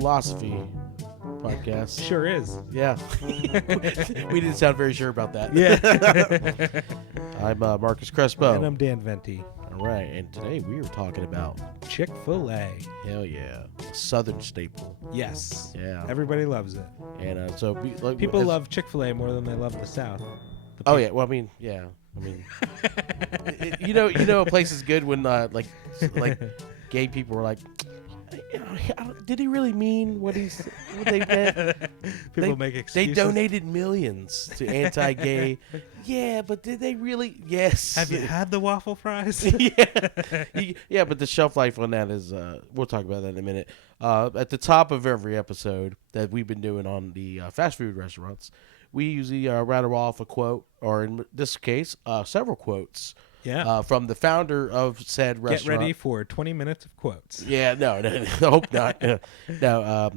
Foolosophy podcast. Sure is. Yeah. We didn't sound very sure about that. Yeah. I'm Marcus Crespo. And I'm Dan Venti. All right, and today we are talking about, Chick-fil-A. hell yeah, a Southern staple. Yes. Yeah. Everybody loves it. And so People love Chick-fil-A more than they love the South. Oh yeah, well I mean, a place is good when like gay people were like, did he really mean what they meant? People make excuses. They donated millions to anti-gay. Yeah, but did they really? Yes. Have you had the waffle fries? Yeah, but the shelf life on that is, we'll talk about that in a minute. At the top of every episode that we've been doing on the fast food restaurants, we usually rattle off a quote, or in this case, several quotes. Yeah. From the founder of said restaurant. Get ready for 20 minutes of quotes. Yeah, no, I hope not. No,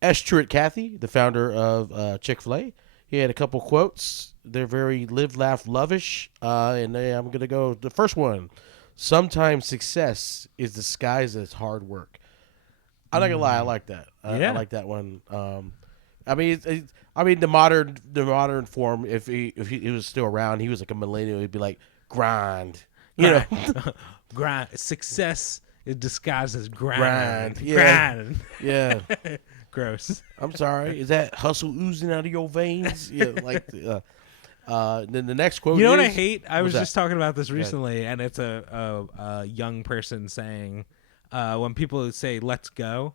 S. Truett Cathy, the founder of Chick-fil-A, he had a couple quotes. They're very live, laugh, lovish. And I'm going to go the first one. Sometimes success is disguised as hard work. I'm not going to lie, I like that. I like that one. I mean, the modern form, if he was still around, he was like a millennial, he'd be like, grind. You know? Grind. Success is disguised as grind. Yeah. Grind. Yeah. Gross. I'm sorry. Is that hustle oozing out of your veins? Yeah, like then the next quote. You know is, what I hate? I was just that? talking about this recently, and it's a young person saying, when people say "Let's go."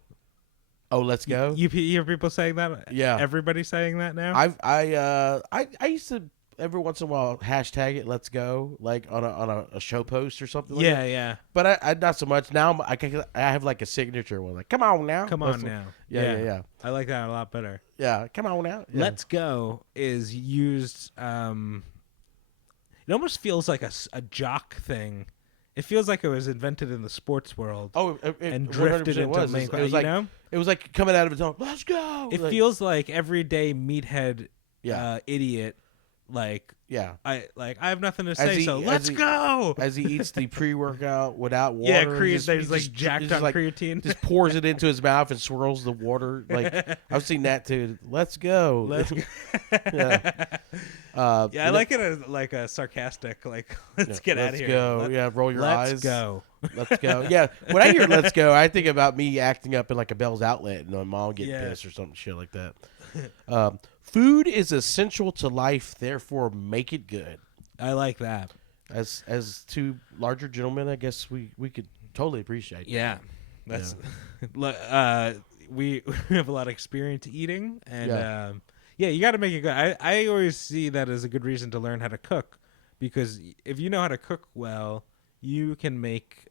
Oh, let's go. You hear people saying that? Yeah. Everybody's saying that now. I used to every once in a while hashtag it "Let's go" like on a show post or something. Like that. Yeah. But I not so much now. I have like a signature one, like "Come on now." Come on now. Yeah. I like that a lot better. Yeah, come on now. Yeah. "Let's go" is used. It almost feels like a jock thing. It feels like it was invented in the sports world. Oh, and drifted into main. It was like, you know? It was like coming out of its own. Let's go. It like, feels like everyday meathead, idiot. Like I have nothing to say, so let's go. As he eats the pre-workout without water. Yeah, there's like jacked on creatine. Just pours it into his mouth and swirls the water. Like I've seen that too. Let's go. Let's go. I like it as like a sarcastic, like let's get out of here. Let's go. Roll your eyes. Let's go. Let's go. Yeah. When I hear "Let's go," I think about me acting up in like a Bell's Outlet and my mom getting pissed or something shit like that. Food is essential to life, therefore make it good. I like that. As two larger gentlemen, I guess we could totally appreciate that. Yeah. That's we have a lot of experience eating, and you got to make it good. I always see that as a good reason to learn how to cook, because if you know how to cook well, you can make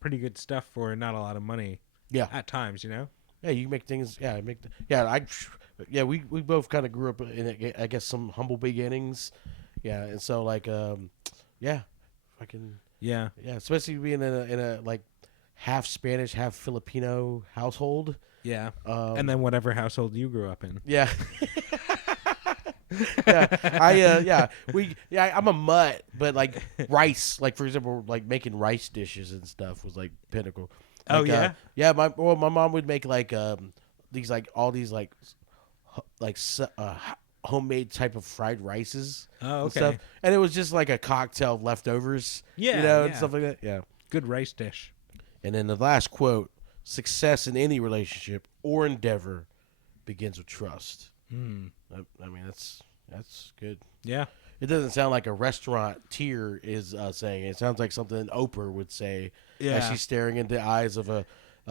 pretty good stuff for not a lot of money. Yeah. At times, you know. Yeah, you make things. We both kind of grew up in, I guess, some humble beginnings. Yeah, and so like, especially being in a like half Spanish, half Filipino household. Yeah, and then whatever household you grew up in. Yeah. I'm a mutt, but like rice, like for example, like making rice dishes and stuff was like pinnacle. Like, my mom would make like these like all these like homemade type of fried rices. Oh, okay. And stuff. And it was just like a cocktail of leftovers. And stuff like that. Yeah. Good rice dish. And then the last quote: "Success in any relationship or endeavor begins with trust." I mean, that's good. Yeah. It doesn't sound like a restaurateur is saying. It sounds like something Oprah would say as she's staring into the eyes of a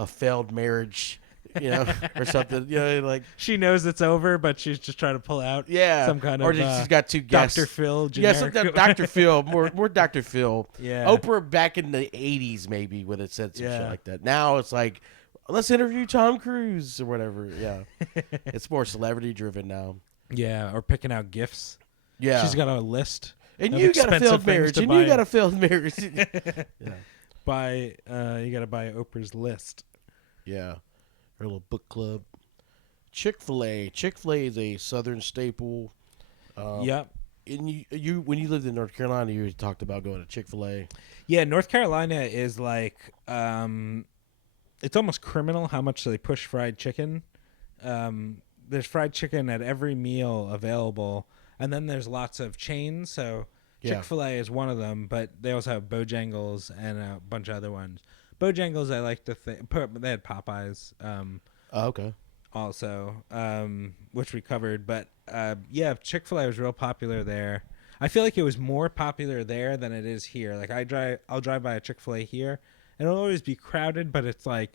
failed marriage, or something. Like she knows it's over, but she's just trying to pull out some kind of. Or she's got two guests. Dr. Phil, generic. Yeah, Dr. Phil, more Dr. Phil. Yeah. Oprah back in the 80s maybe would have said some shit like that. Now it's like, let's interview Tom Cruise or whatever. Yeah. It's more celebrity driven now. Yeah, or picking out gifts. Yeah. She's got a list. And you got a failed marriage. And you got a failed marriage. Yeah. You got to buy Oprah's list. Yeah. Her little book club. Chick-fil-A. Chick-fil-A is a Southern staple. Yep. And you when you lived in North Carolina, you talked about going to Chick-fil-A. Yeah, North Carolina is like it's almost criminal how much they push fried chicken. There's fried chicken at every meal available, and then there's lots of chains. So Yeah. Chick-fil-A is one of them, but they also have Bojangles and a bunch of other ones. Bojangles, I like to think, they had Popeyes. Okay. Also, which we covered. But yeah, Chick-fil-A was real popular there. I feel like it was more popular there than it is here. Like I'll drive by a Chick-fil-A here, and it'll always be crowded, but it's like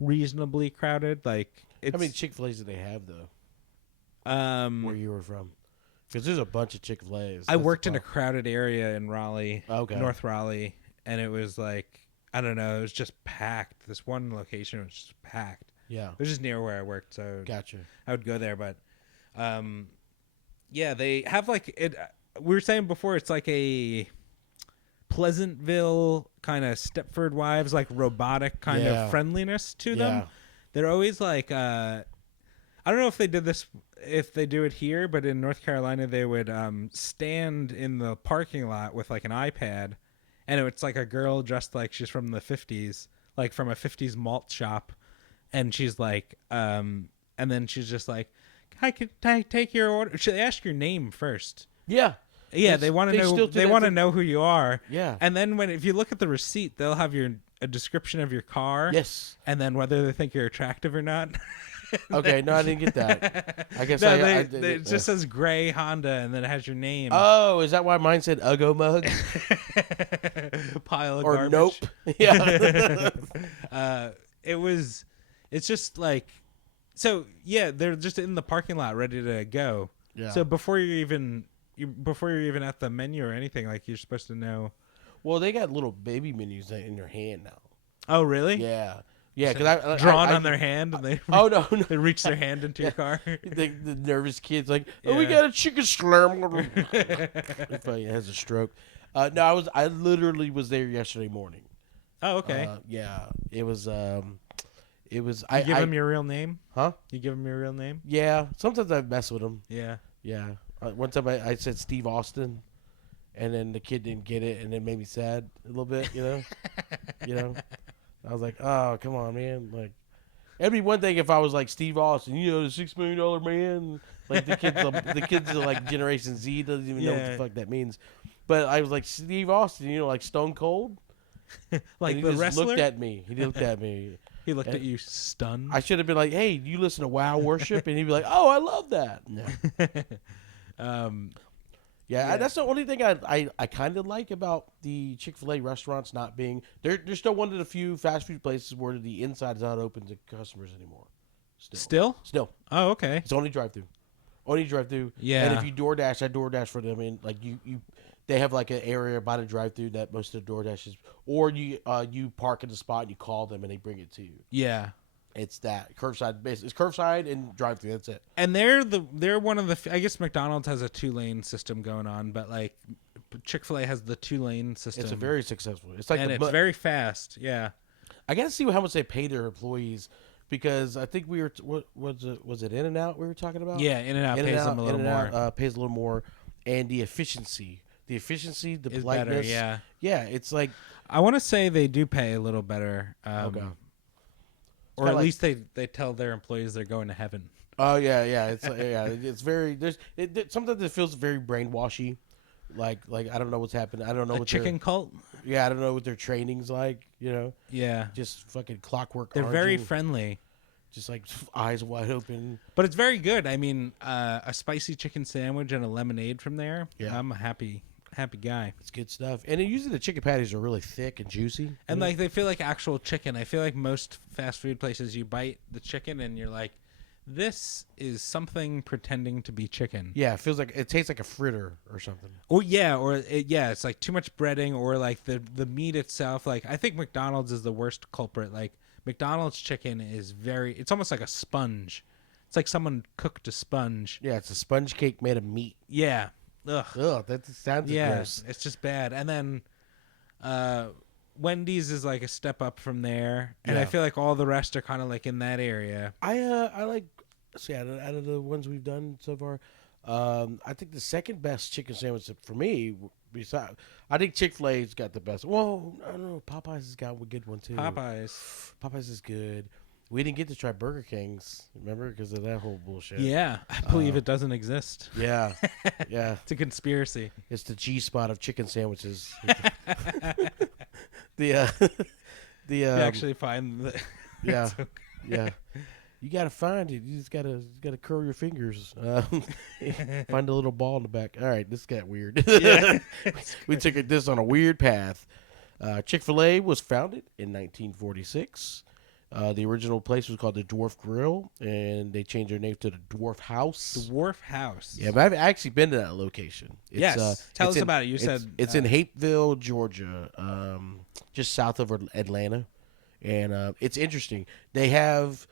reasonably crowded. Like it's How many Chick-fil-A's do they have though? Where you were from? Because there's a bunch of Chick-fil-A's. I worked in a crowded area in Raleigh, Okay. North Raleigh, and it was like I don't know, it was just packed. This one location was just packed. Yeah. It was just near where I worked, so Gotcha. I would go there. But yeah, they have like it. We were saying before, it's like a Pleasantville kind of Stepford Wives, like robotic kind of friendliness to them. Yeah. They're always like, I don't know if they did this, if they do it here, but in North Carolina, they would stand in the parking lot with like an iPad, and it's like a girl dressed like she's from the 50s, like from a 50s malt shop, and she's like, and then she's just like, "Hi, can I take your order?" They ask your name first. Yeah. Yeah, they want to know. They want to know who you are. Yeah. And then if you look at the receipt, they'll have a description of your car. Yes. And then whether they think you're attractive or not. Okay. No, I didn't get that. I guess no, it just says gray Honda, and then it has your name. Oh, is that why mine said Uggo mug? Pile of Or garbage. nope. Yeah. It's just like, so yeah, they're just in the parking lot ready to go. Yeah. So before you're even at the menu or anything, like you're supposed to know. Well, they got little baby menus in your hand now. Oh, really? Yeah. Yeah, because drawn on their hand, and they no, they reach their hand into your car. the nervous kid's like, oh, we got a chicken slam. It has a stroke. No, I literally was there yesterday morning. Oh, okay. Yeah, it was. You give him your real name? Huh? You give him your real name? Yeah. Sometimes I mess with him. Yeah. Yeah. One time I said Steve Austin, and then the kid didn't get it, and it made me sad a little bit. You know. I was like, oh, come on, man. Like, it'd be one thing if I was like Steve Austin, the $6 million man. Like the kids are like Generation Z doesn't even know what the fuck that means. But I was like Steve Austin, like Stone Cold. Like and the he just wrestler. looked at me. He looked at me. He looked at you stunned. I should have been like, hey, do you listen to Wow Worship? And he'd be like, oh, I love that. No. Yeah, that's the only thing I kind of like about the Chick-fil-A restaurants not being they're still one of the few fast food places where the inside is not open to customers anymore. Still. Oh, okay. It's only drive-through. Yeah. And if you DoorDash, I DoorDash for them, and like they have like an area by the drive-through that most of the DoorDashes, or you park at the spot and you call them and they bring it to you. Yeah. It's that curbside. It's curbside and drive-through. That's it. And they're one of the. I guess McDonald's has a 2-lane system going on, but like Chick-fil-A has the 2-lane system. It's a very successful. It's like it's very fast. Yeah. I gotta see how much they pay their employees because I think we were. What was it? In-N-Out we were talking about. Yeah, In-N-Out pays them a little more. Pays a little more, and the efficiency, the is politeness. better. Yeah. It's like I want to say they do pay a little better. Okay. Or at least they tell their employees they're going to heaven. Oh yeah. It's it's very sometimes it feels very brainwashy, like I don't know what's happening. I don't know what chicken cult. Yeah, I don't know what their training's like. Yeah, just fucking clockwork. They're very friendly, just like eyes wide open. But it's very good. I mean, a spicy chicken sandwich and a lemonade from there. Yeah, I'm a happy guy. It's good stuff. And usually the chicken patties are really thick and juicy. And like they feel like actual chicken. I feel like most fast food places you bite the chicken and you're like, this is something pretending to be chicken. Yeah, it tastes like a fritter or something. It's like too much breading or like the meat itself. Like I think McDonald's is the worst culprit. Like McDonald's chicken is it's almost like a sponge. It's like someone cooked a sponge. Yeah, it's a sponge cake made of meat. Yeah. Ugh, that sounds gross. It's just bad. And then Wendy's is like a step up from there, and I feel like all the rest are kind of like in that area. I like out of the ones we've done so far, I think the second best chicken sandwich for me, besides, I think Chick-fil-A's got the best. Well, I don't know. Popeyes has got a good one too. Popeyes is good. We didn't get to try Burger King's, remember, because of that whole bullshit. Yeah, I believe it doesn't exist. Yeah, yeah. It's a conspiracy. It's the G spot of chicken sandwiches. the You actually find that. yeah, yeah. You gotta find it. You just gotta curl your fingers. Find a little ball in the back. All right, this got weird. Yeah. We took this on a weird path. Chick-fil-A was founded in 1946. The original place was called the Dwarf Grill, and they changed their name to the Dwarf House. Dwarf House. Yeah, but I've actually been to that location. It's, yes. Tell us about it. You said it's in Hapeville, Georgia, just south of Atlanta, and it's interesting. They have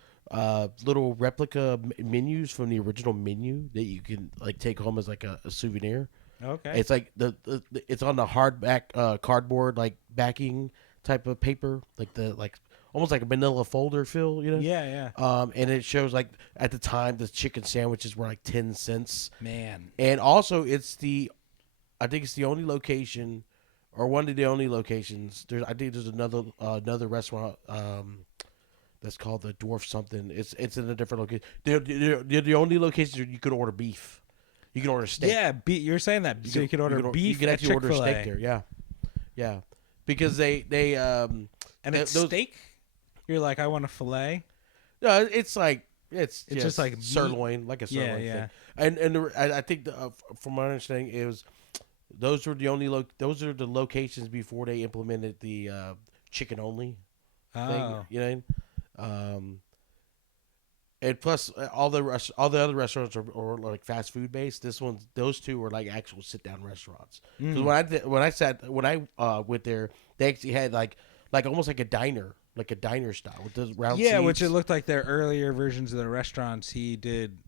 little replica menus from the original menu that you can like take home as like a souvenir. Okay. It's like it's on the hardback cardboard like backing type of paper, like almost like a manila folder feel, you know? Yeah, yeah. And it shows like at the time the chicken sandwiches were like 10 cents. Man. And also I think it's the only location, or one of the only locations. I think there's another restaurant that's called the Dwarf something. It's in a different location. They're the only locations where you can order beef. You can order steak. Yeah, you're saying that so you can order beef. You can at actually order Chick-fil-A. steak there. Yeah, yeah, because they And it's steak. You're like, I want a fillet. No, it's like it's just like sirloin, like a sirloin yeah. thing. And I think from my understanding, it was those are the locations before they implemented the chicken only thing. You know, and plus all the other restaurants are like fast food based. Those two were like actual sit down restaurants. Because when I went there, they actually had like almost like a diner style with those round seats. Yeah, which it looked like their earlier versions of the restaurants. He did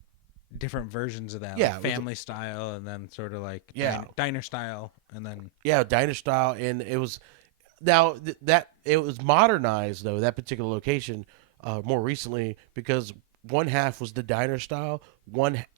different versions of that. Yeah, like family style, and then sort of like diner style, and then diner style, and it was now that it was modernized though, that particular location more recently, because one half was the diner style,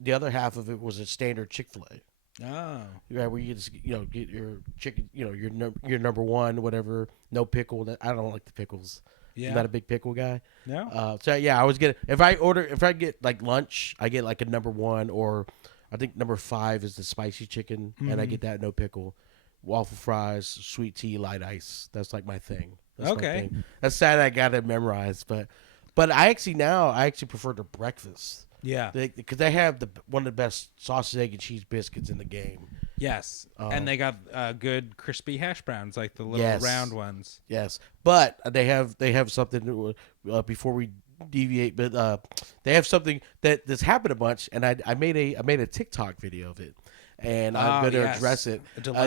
the other half of it was a standard Chick-fil-A. Oh, yeah, where you just get your chicken, your number one, whatever, no pickle. I don't like the pickles. yeah. I'm not a big pickle guy. No. So yeah, I always get if I get like lunch, I get like a number one, or I think number 5 is the spicy chicken, and I get that no pickle, waffle fries, sweet tea, light ice. That's like my thing. That's Okay. my thing. That's sad. I got it memorized, but I actually prefer the breakfast. Yeah. Because they have one of the best sausage, egg, and cheese biscuits in the game. Yes. And they got good crispy hash browns, like the little round ones. Yes, but they have something before we deviate. But they have something that's happened a bunch, and I made a TikTok video of it, and I'm going to address it.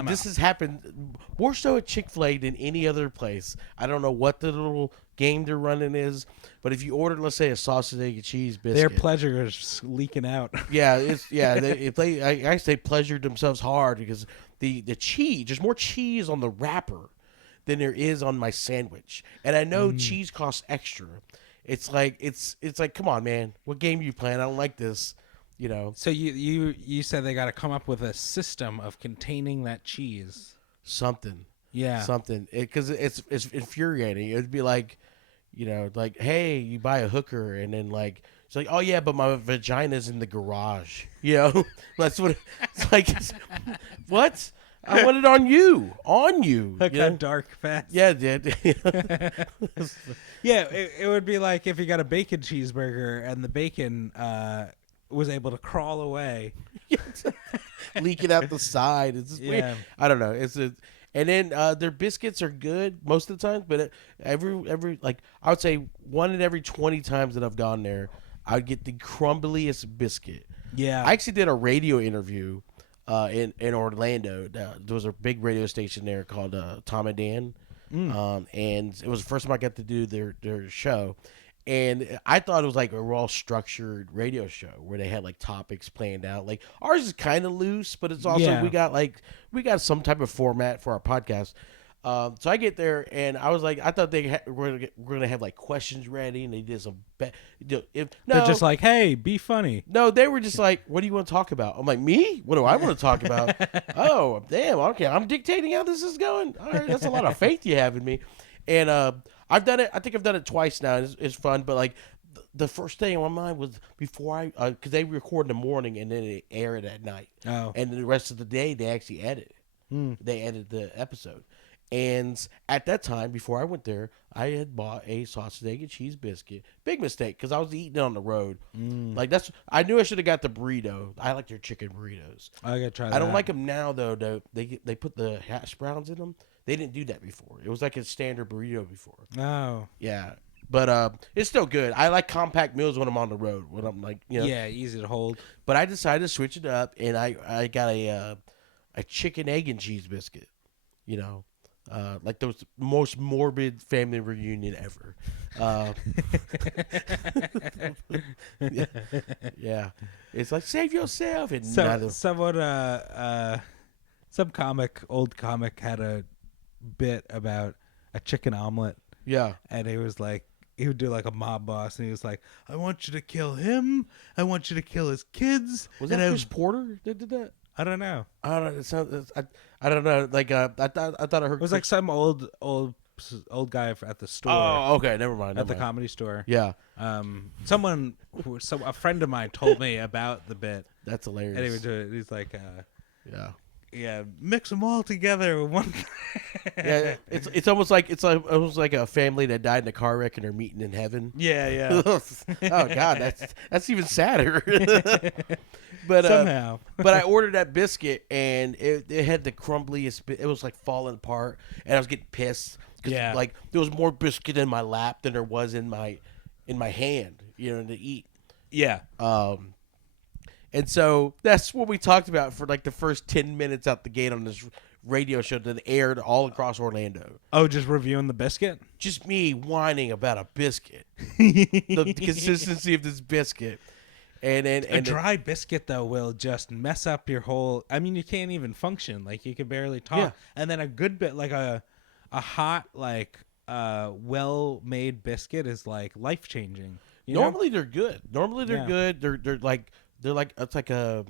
This has happened more so at Chick-fil-A than any other place. I don't know what the little game they're running is, but if you order, let's say, a sausage, egg, and cheese biscuit, their pleasure is leaking out. I guess they pleasured themselves hard, because the cheese, there's more cheese on the wrapper than there is on my sandwich, and I know cheese costs extra. It's like come on, man, what game are you playing? I don't like this. So you said they got to come up with a system of containing that cheese. Something. Yeah. Something. Because it's infuriating. It would be like, like, hey, you buy a hooker, and then like it's like, oh yeah, but my vagina's in the garage. That's what it's like. What? I want it on you. That got dark fast. Yeah, it did. Yeah, it would be like if you got a bacon cheeseburger and the bacon was able to crawl away, leaking out the side. It's just weird. I don't know. And then their biscuits are good most of the time, but every like I would say one in every 20 times that I've gone there, I would get the crumbliest biscuit. Yeah, I actually did a radio interview in Orlando. There was a big radio station there called Tom and Dan, and it was the first time I got to do their show. And I thought it was like a raw structured radio show where they had like topics planned out. Like ours is kind of loose, but it's also we got some type of format for our podcast. So I get there and I was like, I thought were gonna have like questions ready, and they did some. They're just like, hey, be funny. No, they were just like, what do you want to talk about? I'm like, me? What do I want to talk about? Oh, damn. Okay, I'm dictating how this is going. All right, that's a lot of faith you have in me. And I've done it. I think I've done it twice now. It's fun, but like the first thing on my mind was before because they record in the morning and then they air it at night. Oh. And then the rest of the day they actually edit. They edit the episode. And at that time, before I went there, I had bought a sausage, egg, and cheese biscuit. Big mistake, because I was eating it on the road. Like I knew I should have got the burrito. I like their chicken burritos. I gotta try that. I don't like them now though. They put the hash browns in them. They didn't do that before. It was like a standard burrito before. Oh. Yeah, but it's still good. I like compact meals when I'm on the road. When I'm like, Yeah, easy to hold. But I decided to switch it up, and I got a chicken, egg, and cheese biscuit. Like the most morbid family reunion ever. Yeah. It's like, save yourself. And some old comic had a bit about a chicken omelet. Yeah. And he would do like a mob boss, and he was like, I want you to kill him. I want you to kill his kids. Was that Chris Porter that did that? I don't know. I don't know. It sounds, I don't know. Like I thought I heard it was like some old guy at the store. Oh, okay. Never mind. At the comedy store. Yeah. A friend of mine told me about the bit. That's hilarious. And he would do it. He's like, yeah, mix them all together with one. Yeah, it's almost like a family that died in a car wreck and they're meeting in heaven. Yeah. Oh God, that's even sadder. But somehow, but I ordered that biscuit and it had the crumbliest. It was like falling apart, and I was getting pissed because like there was more biscuit in my lap than there was in my hand, to eat. Yeah. And so that's what we talked about for like the first 10 minutes out the gate on this radio show that aired all across Orlando. Oh, just reviewing the biscuit? Just me whining about a biscuit. The consistency of this biscuit. And a dry biscuit, though, will just mess up your whole... I mean, you can't even function. Like, you can barely talk. Yeah. And then a good bit, like a hot, like, well-made biscuit is, like, life-changing. Normally they're good. Good. They're like it's like a.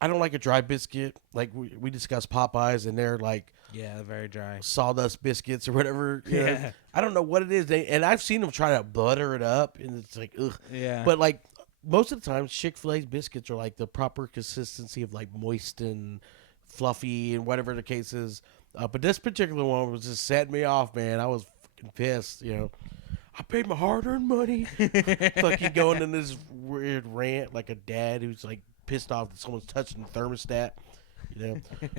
I don't like a dry biscuit. Like we discussed Popeyes, and they're like they're very dry sawdust biscuits or whatever. Yeah, I don't know what it is. And I've seen them try to butter it up, and it's like ugh. Yeah, but like most of the time, Chick-fil-A's biscuits are like the proper consistency of like moist and fluffy and whatever the case is. But this particular one was just setting me off, man. I was fucking pissed. I paid my hard-earned money. Fucking going in this weird rant like a dad who's like pissed off that someone's touching the thermostat.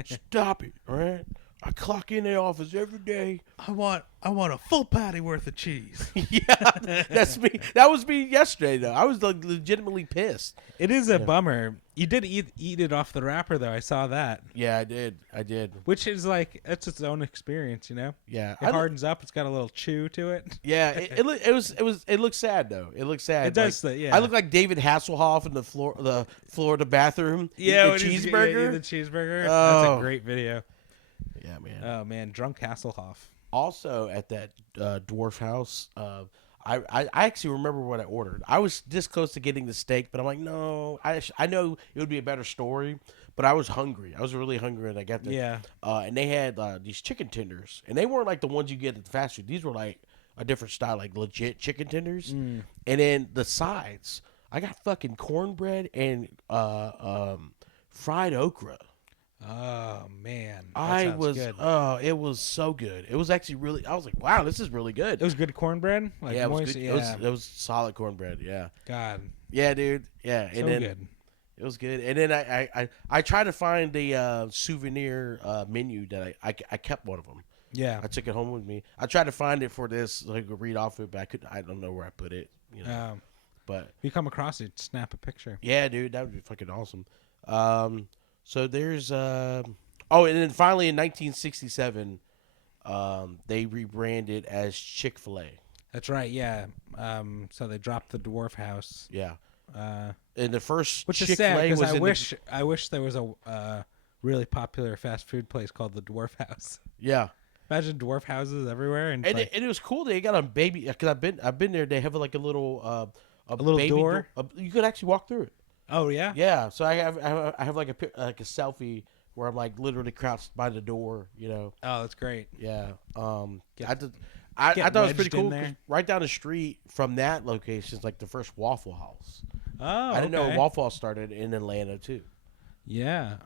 Stop it, all right? I clock in the office every day. I want a full patty worth of cheese. Yeah, that's me. That was me yesterday, though. I was like legitimately pissed. It is a bummer. You did eat it off the wrapper, though. I saw that. Yeah, I did. Which is like, it's its own experience, Yeah, it hardens up. It's got a little chew to it. Yeah, it looks sad though. It looks sad. It does. I look like David Hasselhoff in the Florida bathroom. Yeah, the cheeseburger. The cheeseburger. Oh. That's a great video. Yeah, man. Oh man, drunk Hasselhoff. Also at that Dwarf House, I actually remember what I ordered. I was this close to getting the steak, but I'm like, no. I know it would be a better story, but I was hungry. I was really hungry, and I got there. Yeah. And they had these chicken tenders, and they weren't like the ones you get at the fast food. These were like a different style, like legit chicken tenders. And then the sides, I got fucking cornbread and fried okra. Oh man, good. Oh, it was so good. It was actually really. I was like, wow, this is really good. It was good cornbread. Like yeah, it moist, was good. It was solid cornbread. Yeah. God. Yeah, dude. Yeah, and then good. It was good. And then I tried to find the souvenir menu that I kept one of them. Yeah. I took it home with me. I tried to find it for this, so I could read off it, but I don't know where I put it. But if you come across it, snap a picture. Yeah, dude, that would be fucking awesome. So there's and then finally in 1967, they rebranded as Chick-fil-A. That's right. Yeah. So they dropped the Dwarf House. Yeah. And the first which Chick-fil-A is sad was because I wish there was a really popular fast food place called the Dwarf House. Yeah. Imagine dwarf houses everywhere, and, And, like, it was cool. They got a baby because I've been there. They have like a little a little baby door. You could actually walk through it. Oh yeah. Yeah. So I have like a selfie where I'm like literally crouched by the door. You know. Oh, that's great. Yeah. Get- I did. I get thought it was pretty wedged in cool. 'Cause there. right down the street from that location is like the first Waffle House. Oh, I didn't know okay. Waffle House started in Atlanta too. Yeah.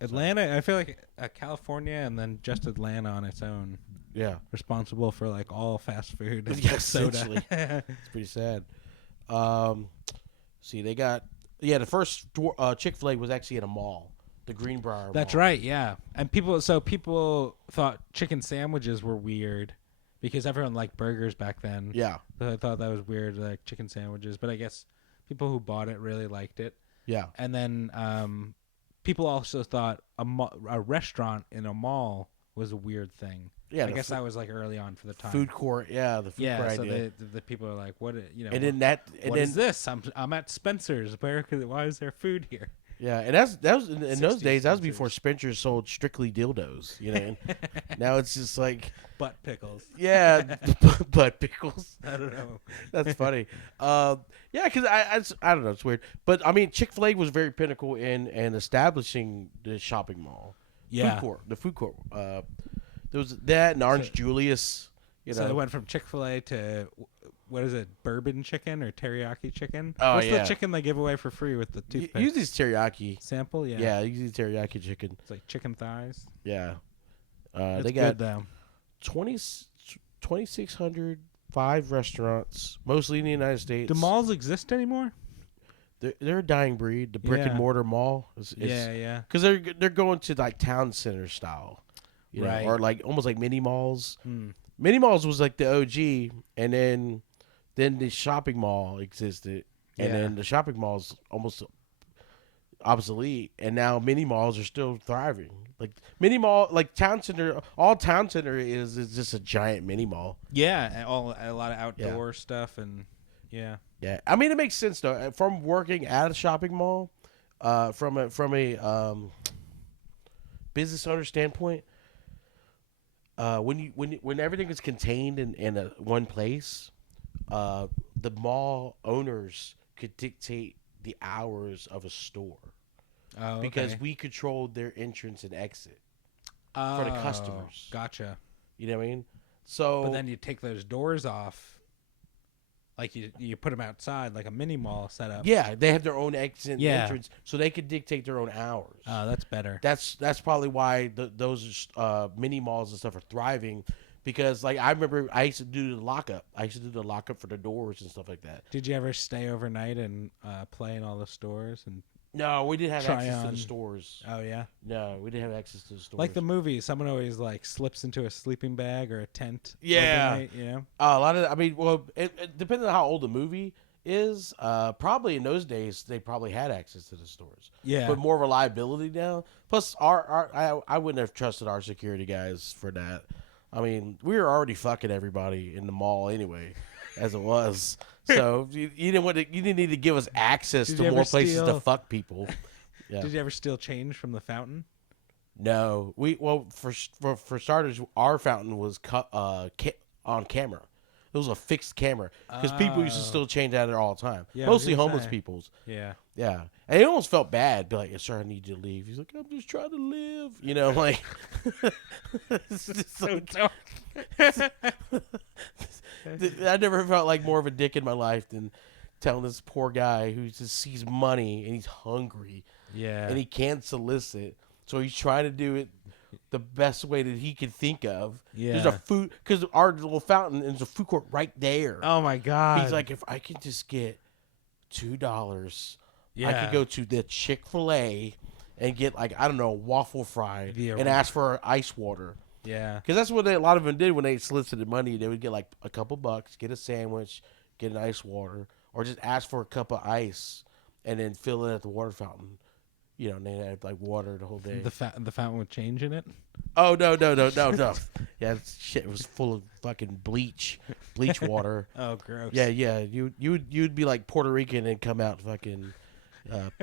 Atlanta, I feel like California and then just Atlanta on its own, Yeah. responsible for like all fast food and Yeah, soda. essentially. It's pretty sad. See, they got the first Chick-fil-A was actually in a mall, the Greenbrier That's Mall. right, yeah. And people thought chicken sandwiches were weird because everyone liked burgers back then. Yeah, So I thought that was weird, like chicken sandwiches. But I guess people who bought it really liked it. yeah, And then people also thought a restaurant in a mall was a weird thing. yeah. I guess that was like early on for the time. food court. Yeah, the food court Yeah, so idea. the people are like, what, And then that, and what then is this? I'm at Spencer's. Why is there food here? yeah, and that was in those 60s days. That was Spencer's. before Spencer sold strictly dildos. You know, and now it's just like Butt pickles. yeah, butt pickles. I don't know. That's funny. Yeah, because I don't know. It's weird, but I mean, Chick-fil-A was very pinnacle in establishing the shopping mall. Yeah. The food court. There was that and Orange Julius. You know, So it went from Chick-fil-A to what is it? Bourbon chicken or teriyaki chicken? Oh, What's yeah. the chicken they give away for free with the toothpick? use these teriyaki. Sample, yeah. Yeah, use these teriyaki chicken. It's like chicken thighs. Yeah, It's they good got though. 2,600 5 restaurants, mostly in the United States. Do malls exist anymore? They're a dying breed. The brick and Yeah. mortar mall is Yeah. because they're going to like town center style, you know, Right. or like almost like mini malls. Hmm. Mini malls was like the OG, and then the shopping mall existed, and Yeah. then the shopping mall's almost obsolete, and now mini malls are still thriving. Like mini mall, like town center, all town center is just a giant mini mall. Yeah, and a lot of outdoor stuff and yeah. Yeah, I mean it makes sense though. From working at a shopping mall, from a business owner standpoint, when everything is contained in one place, the mall owners could dictate the hours of a store Oh, because okay. we controlled their entrance and exit for the customers. Gotcha. You know what I mean? So, But then you take those doors off, like you put them outside, like a mini mall setup. yeah, they have their own exit and Yeah. entrance, so they could dictate their own hours. Oh, that's better. That's probably why those mini malls and stuff are thriving, because like I remember I used to do the lockup. I used to do the lockup for the doors and stuff like that. Did you ever stay overnight and play in all the stores? And No, we didn't have Try access to on. the stores. oh yeah, No, we didn't have access to the stores. like the movies, someone always like slips into a sleeping bag or a tent. Yeah. overnight, you know. A lot of, I mean, well, it depending on how old the movie is, probably in those days they probably had access to the stores. Yeah. But more reliability now. Plus, I wouldn't have trusted our security guys for that. I mean, we were already fucking everybody in the mall anyway, as it was. So you didn't need to give us access Did to you more ever places to steal- fuck people. Yeah. Did you ever steal change from the fountain? No, for starters, our fountain was on camera. It was a fixed camera because people used to Oh. still change out of there all the time. Yeah, I was Mostly gonna homeless say. people's. Yeah. Yeah, and it almost felt bad. Be like, "Yes, sir, I need you to leave." He's like, "I'm just trying to live," you know, like. It's just like- I never felt like more of a dick in my life than telling this poor guy who just sees money and he's hungry Yeah. and he can't solicit, so he's trying to do it the best way that he can think of. There's Yeah. a food, because our little fountain, and there's a food court right there. Oh my god. He's like, if I can just get $2, I Yeah. could go to the Chick-fil-A and get, like, I don't know, a waffle fry The and ask for ice water. yeah. Because that's what a lot of them did when they solicited money. They would get like a couple bucks, get a sandwich, get an ice water, or just ask for a cup of ice and then fill it at the water fountain. You know, and they had like water the whole day. The fountain with change in it. Oh no. Yeah, shit was full of fucking bleach water. Oh, gross. Yeah. You'd be like Puerto Rican and come out fucking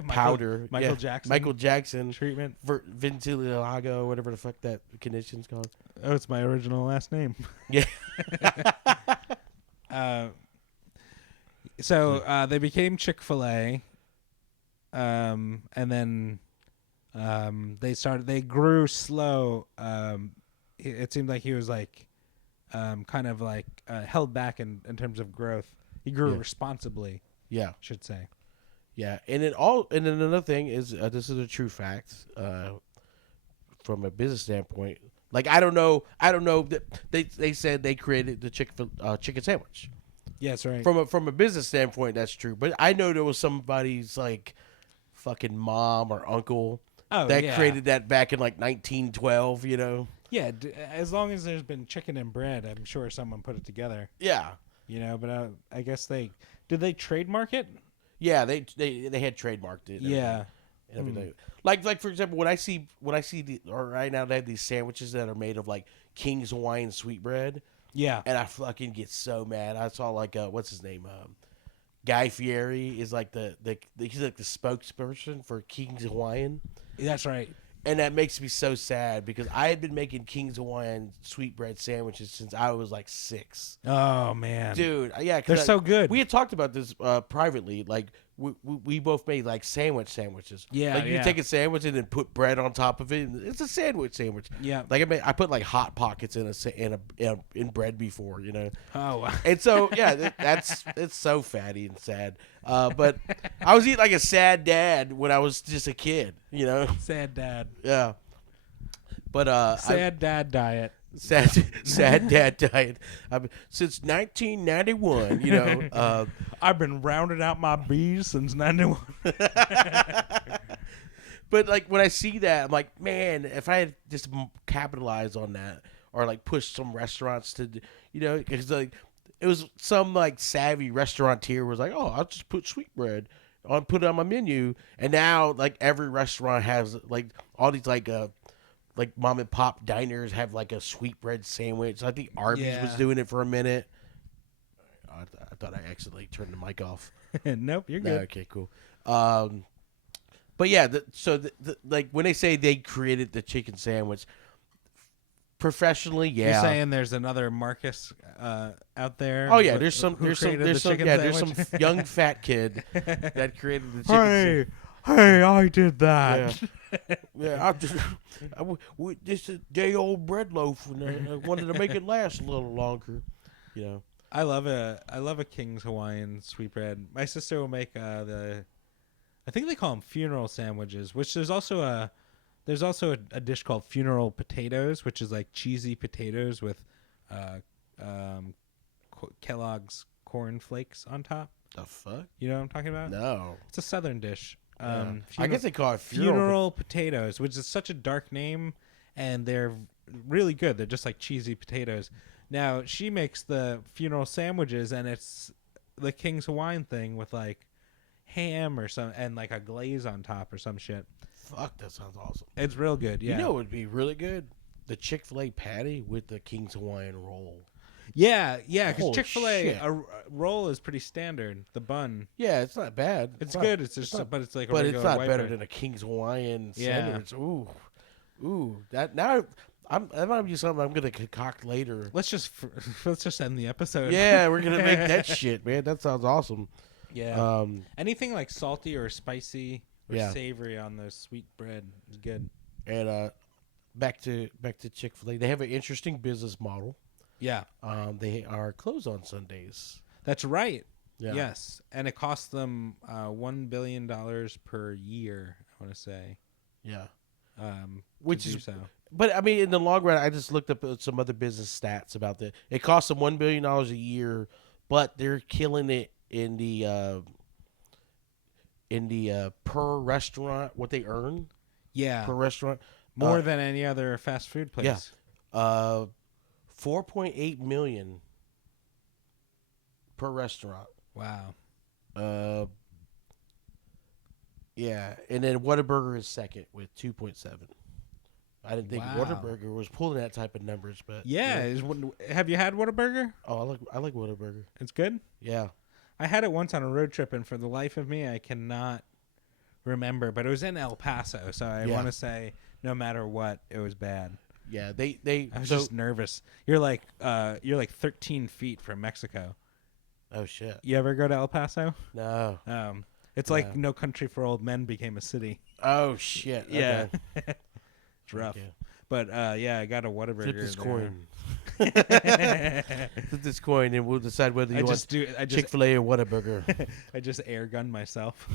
powder. Michael Jackson. Michael Jackson Treatment. Ventiligo, whatever the fuck that condition's called. Oh, it's my original last name. Yeah. So they became Chick-fil-A, and then they grew slow. It seemed like he was like kind of like held back in terms of growth. He grew responsibly. Yeah, should say. Yeah, and then another thing is this is a true fact from a business standpoint. Like I don't know that they said they created the chicken sandwich. Yeah, that's right. From a business standpoint, that's true. But I know there was somebody's like fucking mom or uncle that created that back in like 1912. You know. Yeah, as long as there's been chicken and bread, I'm sure someone put it together. Yeah. You know, but I guess did they trademark it? Yeah, they had trademarked it. Yeah. And everything. Like for example, when I see right now they have these sandwiches that are made of like King's Hawaiian sweetbread. Yeah. And I fucking get so mad. I saw like what's his name? Guy Fieri is like he's like the spokesperson for King's Hawaiian. That's right. And that makes me so sad because I had been making King's Hawaiian sweetbread sandwiches since I was like 6. Oh man, dude, yeah, they're so good. We had talked about this privately. Like we both made like sandwiches. Yeah, like you take a sandwich and then put bread on top of it. And it's a sandwich. Yeah, like I put like hot pockets in bread before, you know. Oh, wow. And so yeah, it's so fatty and sad. But I was eating like a sad dad when I was just a kid, you know. Sad dad. Yeah. But sad dad diet. Sad dad diet. Since 1991, you know. I've been rounding out my bees since 91. But like when I see that, I'm like, man, if I had just capitalized on that or like pushed some restaurants to, you know, because like it was some like savvy restaurateur was like, oh, I'll just put sweetbread on, put it on my menu, and now like every restaurant has like all these like mom and pop diners have like a sweetbread sandwich. I think Arby's was doing it for a minute. I thought I accidentally turned the mic off. Nope, you're good. Okay, cool. But yeah, like when they say they created the chicken sandwich professionally, yeah. You're saying there's another Marcus out there? Oh yeah, there's some young fat kid that created the chicken sandwich. Hey, I did that. Yeah, this is a day old bread loaf, and I wanted to make it last a little longer. You know, I love a King's Hawaiian sweetbread. My sister will make I think they call them funeral sandwiches, which there's also a dish called funeral potatoes, which is like cheesy potatoes with Kellogg's corn flakes on top. the fuck? You know what I'm talking about? No, it's a southern dish. I guess they call it funeral potatoes, which is such a dark name, and they're really good. They're just like cheesy potatoes. Now she makes the funeral sandwiches, and it's the King's Hawaiian thing with like ham or some and like a glaze on top or some shit. Fuck, that sounds awesome. It's real good. Yeah, you know, it would be really good. The Chick-fil-A patty with the King's Hawaiian roll. Yeah, because Holy Chick-fil-A shit. a roll is pretty standard. The bun, Yeah, it's not bad. it's good. It's just, but it's like, but a it's regular not white better bread. than a King's Hawaiian Yeah. sandwich. Ooh, that now. That might be something I'm gonna concoct later. Let's just end the episode. Yeah, we're gonna make that shit, man. That sounds awesome. Yeah. Anything like salty or spicy or Yeah. savory on the sweet bread is good. And back to Chick-fil-A. They have an interesting business model. Yeah. They are closed on Sundays. That's right. Yeah. Yes, and it costs them $1 billion per year. I want to say. Yeah. Which is so. But I mean, in the long run, I just looked up some other business stats about that. It costs them $1 billion a year, but they're killing it in the per restaurant what they earn. Yeah. Per restaurant, more than any other fast food place. Yeah. $4.8 million per restaurant. Wow. Yeah, and then Whataburger is second with 2.7. I didn't think Whataburger was pulling that type of numbers, but yeah. Have you had Whataburger? Oh, I like Whataburger. It's good. Yeah, I had it once on a road trip, and for the life of me, I cannot remember, but it was in El Paso, so I want to say no matter what, it was bad. Yeah, I was just nervous. You're like 13 feet from Mexico. Oh shit! You ever go to El Paso? No. It's like No Country for Old Men became a city. Oh shit! Yeah, Okay. it's rough. Okay. But I got a Whataburger. Flip this there. coin. Flip this coin, and we'll decide whether you want Chick-fil-A or Whataburger. I just air gunned myself.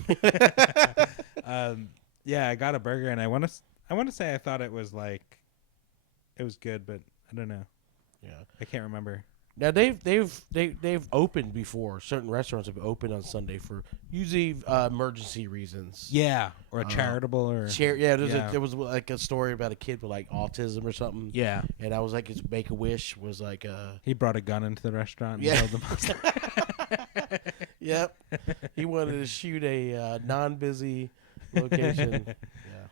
I got a burger, and I want to say I thought it was good, but I don't know. Yeah, I can't remember. Now they've opened before. Certain restaurants have opened on Sunday for usually emergency reasons. Yeah, or charitable or there was like a story about a kid with like autism or something. Yeah, and I was like, his Make a Wish was like he brought a gun into the restaurant. Yeah. And killed them. Yep, he wanted to shoot a non-busy location. Yeah,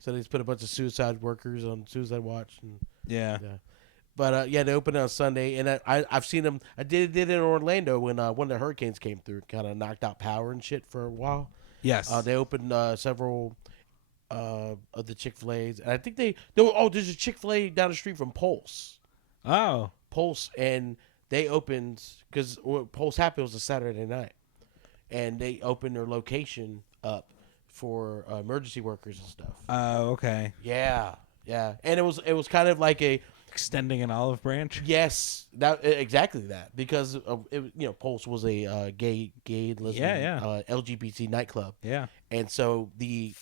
so they just put a bunch of suicide workers on suicide watch. And, yeah. But they opened on Sunday, and I've seen them. I did it in Orlando when one of the hurricanes came through, kind of knocked out power and shit for a while. Yes, they opened several of the Chick-fil-A's, and I think there's a Chick-fil-A down the street from Pulse. Oh, Pulse, and they opened because Pulse happened was a Saturday night, and they opened their location up for emergency workers and stuff. Oh, okay. Yeah, and it was kind of like a extending an olive branch. Yes, exactly that, because Pulse was a gay lesbian LGBT nightclub. Yeah, and so the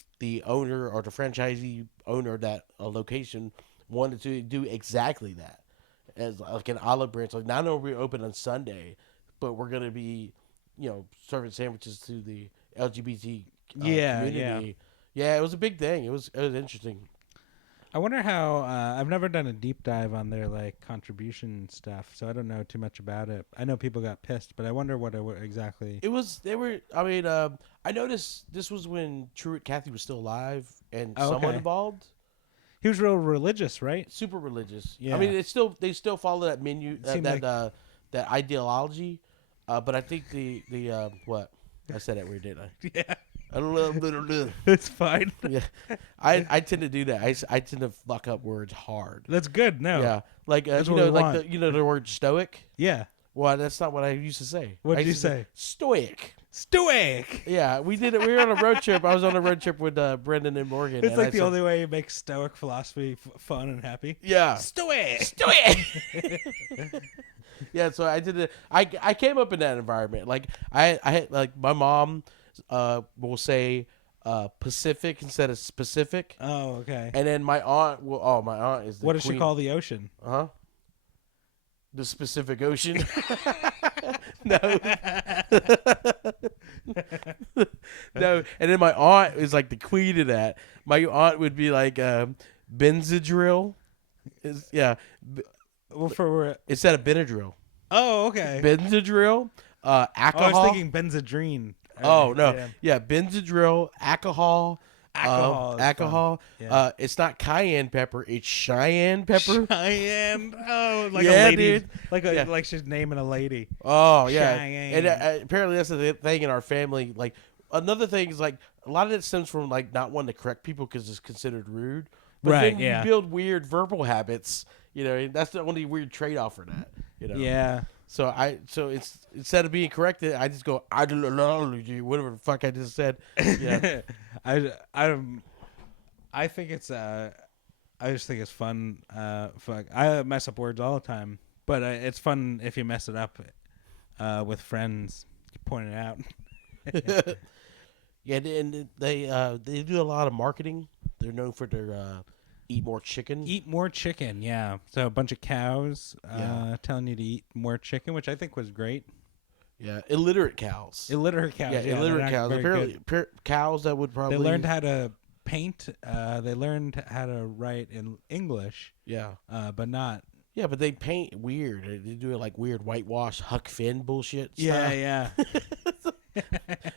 owner or the franchisee owner of that location wanted to do exactly that, as like an olive branch. Like, not only are we open on Sunday, but we're gonna be serving sandwiches to the LGBT community. Yeah, it was a big thing. It was interesting. I wonder how. I've never done a deep dive on their contribution stuff, so I don't know too much about it. I know people got pissed, but I wonder what exactly. It was. They were. I mean, I noticed this was when Truett Cathy was still alive and someone involved. He was real religious, right? Super religious. Yeah. I mean, they still follow that menu that ideology, but I think the what I said that weird, didn't I? Yeah. A little bit. It's fine. Yeah, I tend to do that. I tend to fuck up words hard. That's good. No. Yeah, like the word stoic. Yeah. Well, that's not what I used to say. What did you say? Stoic. Stoic. Yeah, we did it. We were on a road trip. I was on a road trip with Brendan and Morgan. It's like the only way you make Stoic philosophy fun and happy. Yeah. Stoic. Yeah, so I did it. I came up in that environment. Like I had like my mom will say Pacific instead of specific. Oh, okay. And then my aunt my aunt is the what does queen. she call the ocean? The Pacific Ocean. No. No. And then my aunt is like the queen of that. My aunt would be like Benadryl. Well, for instead of Benadryl. Oh, okay. Benadryl, alcohol. I was thinking Benzedrine. Oh no, yeah, Benadryl, alcohol. Alcohol. Yeah. It's not cayenne pepper; it's Cheyenne pepper. Cheyenne. Oh, like a lady, dude. Like she's naming a lady. Oh yeah, Cheyenne. And apparently that's the thing in our family. Like another thing is like a lot of it stems from like not wanting to correct people because it's considered rude. But right. Then you build weird verbal habits. That's the only weird trade-off for that. Yeah. So it's instead of being corrected, I just go I don't know whatever the fuck I just said. Yeah. I think it's I just think it's fun. Fuck, I mess up words all the time, but it's fun if you mess it up with friends. You point it out. Yeah, and they do a lot of marketing. They're known for their eat more chicken. Eat more chicken, yeah. So a bunch of cows telling you to eat more chicken, which I think was great. Yeah, illiterate cows. Illiterate cows. Yeah, illiterate cows. Apparently, cows that would probably... They learned how to paint. They learned how to write in English. Yeah. But not... Yeah, but they paint weird. They do it like weird whitewash Huck Finn bullshit stuff. Yeah, yeah.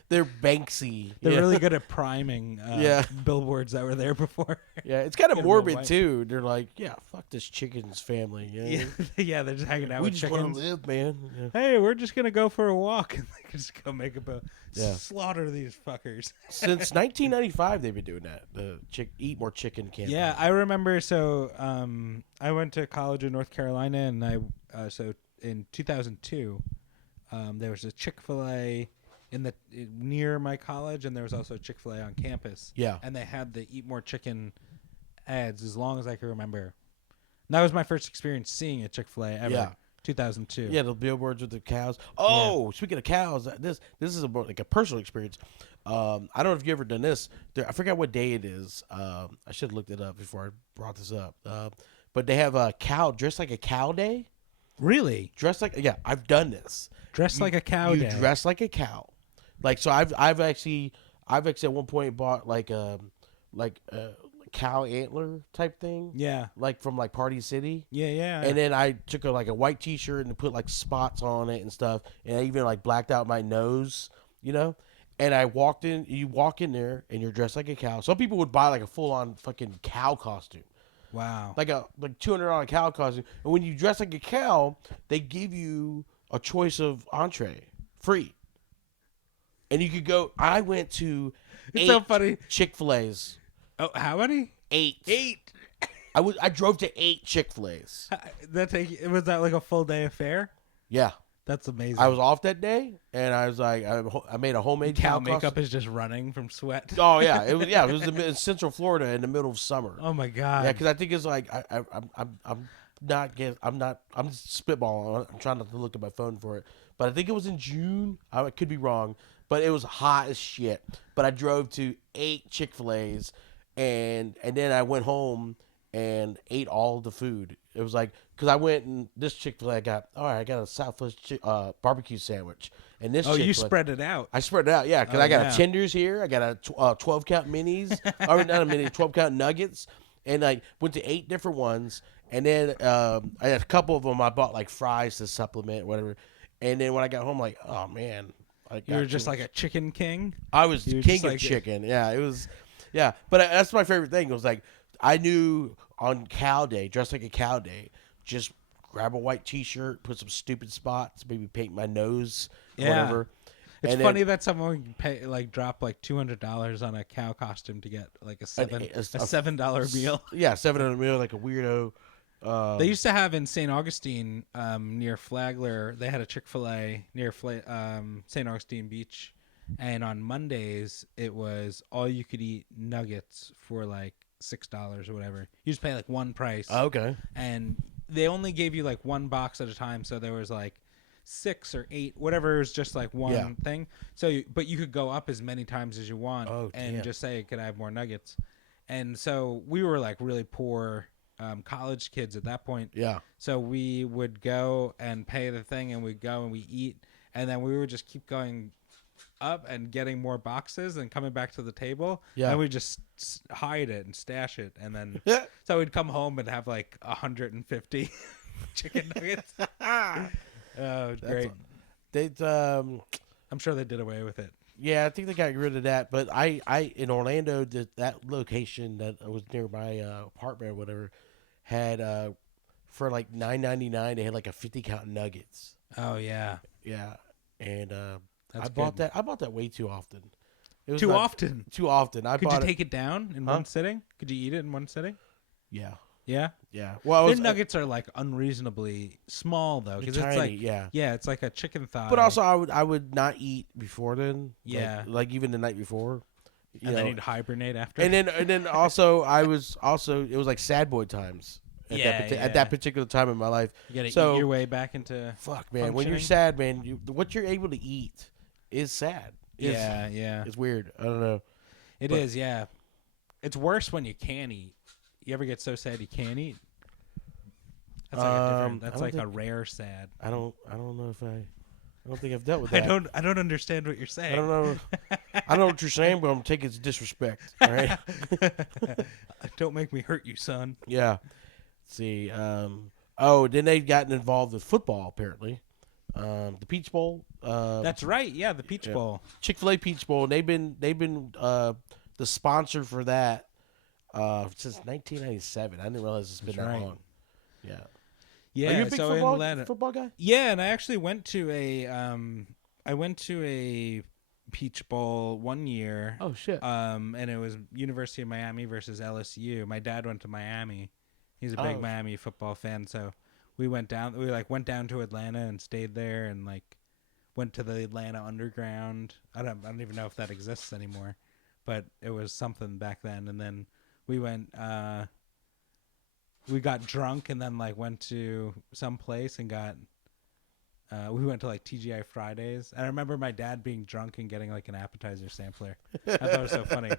They're Banksy. They're Yeah. really good at priming Yeah. billboards that were there before. Yeah, it's kind of Get 'em real morbid white. too. They're like, yeah, fuck this chicken's family. You know? Yeah, yeah, they're just hanging out We with just want chickens. to live, man. Yeah. Hey, we're just gonna go for a walk, and they just go make Yeah. slaughter these fuckers. Since 1995, they've been doing that. The Eat More Chicken campaign. Yeah, I remember. So, I went to college in North Carolina, and so in 2002, there was a Chick-fil-A near my college, and there was also a Chick-fil-A on campus. Yeah. And they had the Eat More Chicken ads as long as I can remember. And that was my first experience seeing a Chick-fil-A ever. Yeah. 2002. Yeah, the billboards with the cows. Oh, speaking of cows, this is like a personal experience. I don't know if you ever done this. I forgot what day it is. I should have looked it up before I brought this up. But they have a cow dressed like a cow day. Really? Dressed like I've done this. Dressed like a cow You day. dress like a cow. Like so, I've actually at one point bought like a cow antler type thing. Yeah. Like from like Party City. Yeah. And then I took a white T-shirt and put like spots on it and stuff, and I even like blacked out my nose, you know. And I walked in. You walk in there and you're dressed like a cow. Some people would buy like a full-on fucking cow costume, Wow. like $200 cow costume. And when you dress like a cow, they give you a choice of entree free, and you could go. I went to It's 8 so funny. Chick-fil-A's. Oh, how many? 8. 8. I drove to 8 Chick-fil-A's. Was that like a full day affair? Yeah. That's amazing. I was off that day, and I was like, I made a homemade cow costume. makeup is just running from sweat. Oh yeah, it was in Central Florida in the middle of summer. Oh my god. Yeah, because I think it's like I'm spitballing. I'm trying not to look at my phone for it, but I think it was in June. I could be wrong, but it was hot as shit. But I drove to 8 Chick-fil-A's, and then I went home and ate all the food. It was like, because I went and this Chick-fil-A I got a Southwest barbecue sandwich, and this you Chick-fil-A, spread it out. I spread it out, yeah, because Oh, I got yeah. a tenders here, I got a 12-count minis, or not a mini, 12-count nuggets, and I went to 8 different ones, and then I had a couple of them I bought like fries to supplement, whatever, and then when I got home, like, oh man, You were just like a chicken king. I was you were king just of like- chicken, yeah, it was, yeah, but that's my favorite thing. It was like I knew on cow day, dressed like a cow day, just grab a white T-shirt, put some stupid spots, maybe paint my nose, Yeah. whatever. It's And funny that someone can pay drop like $200 on a cow costume to get like a $7 meal. Yeah, $7 meal, like a weirdo. They used to have in St. Augustine, near Flagler, they had a Chick-fil-A near St. Augustine Beach, and on Mondays it was all you could eat nuggets for like $6 or whatever. You just pay like one price, Okay. and they only gave you like one box at a time, so there was like 6 or 8, whatever. It was just like one Yeah. thing. So, but you could go up as many times as you want, Oh, and damn. just say, "Could I have more nuggets?" And so we were like really poor college kids at that point. Yeah. So we would go and pay the thing, and we'd go and we eat, and then we would just keep going up and getting more boxes and coming back to the table. Yeah. And we just hide it and stash it, and then Yeah. so we'd come home and have like 150 chicken nuggets. Oh, great! I'm I'm sure they did away with it. Yeah, I think they got rid of that. But I in Orlando, that location that was near my apartment or whatever had for like $9.99 they had like a 50-count nuggets. Oh yeah, Yeah, and That's I bought good. that. I bought that way too often. It was too not- often. Too often. I Could bought you it. take it down in Huh? one sitting? Could you eat it in one sitting? Yeah, Yeah. yeah. Well, I Their was, nuggets are like unreasonably small though, because it's tiny, like yeah. it's like a chicken thigh. But also, I would not eat before then. Yeah. like even the night before. You and then know. you'd hibernate after. And then also it was like sad boy times at Yeah, at that particular time in my life. you gotta so- eat your way back into. Fuck man, when you're functioning. sad, man, what you're able to eat is sad. Yeah. It's weird. I don't know. It but- is. Yeah. It's worse when you can't eat. You ever get so sad you can't eat? That's like a different. I That's don't like a think- rare sad. I don't know if I don't think I've dealt with I that. I don't understand what you're saying. I don't know. I don't know what you're saying, but I'm taking it as disrespect. All right. Don't make me hurt you, son. Yeah. Let's see. Oh, then they gotten involved with football apparently. The Peach Bowl That's right. Yeah, the Peach Bowl. Chick-fil-A Peach Bowl. They've been the sponsor for that since 1997. I didn't realize it's been that long. Yeah. Yeah. Are you a big so football guy? Yeah, and I actually went to a Peach Bowl one year. Oh shit. And it was University of Miami versus LSU. My dad went to Miami. He's a big Miami football fan, so we went down. We went down to Atlanta and stayed there, and went to the Atlanta Underground. I don't even know if that exists anymore, but it was something back then. And then we went. We got drunk and then went to some place and got. We went to TGI Fridays. And I remember my dad being drunk and getting an appetizer sampler. I thought it was so funny.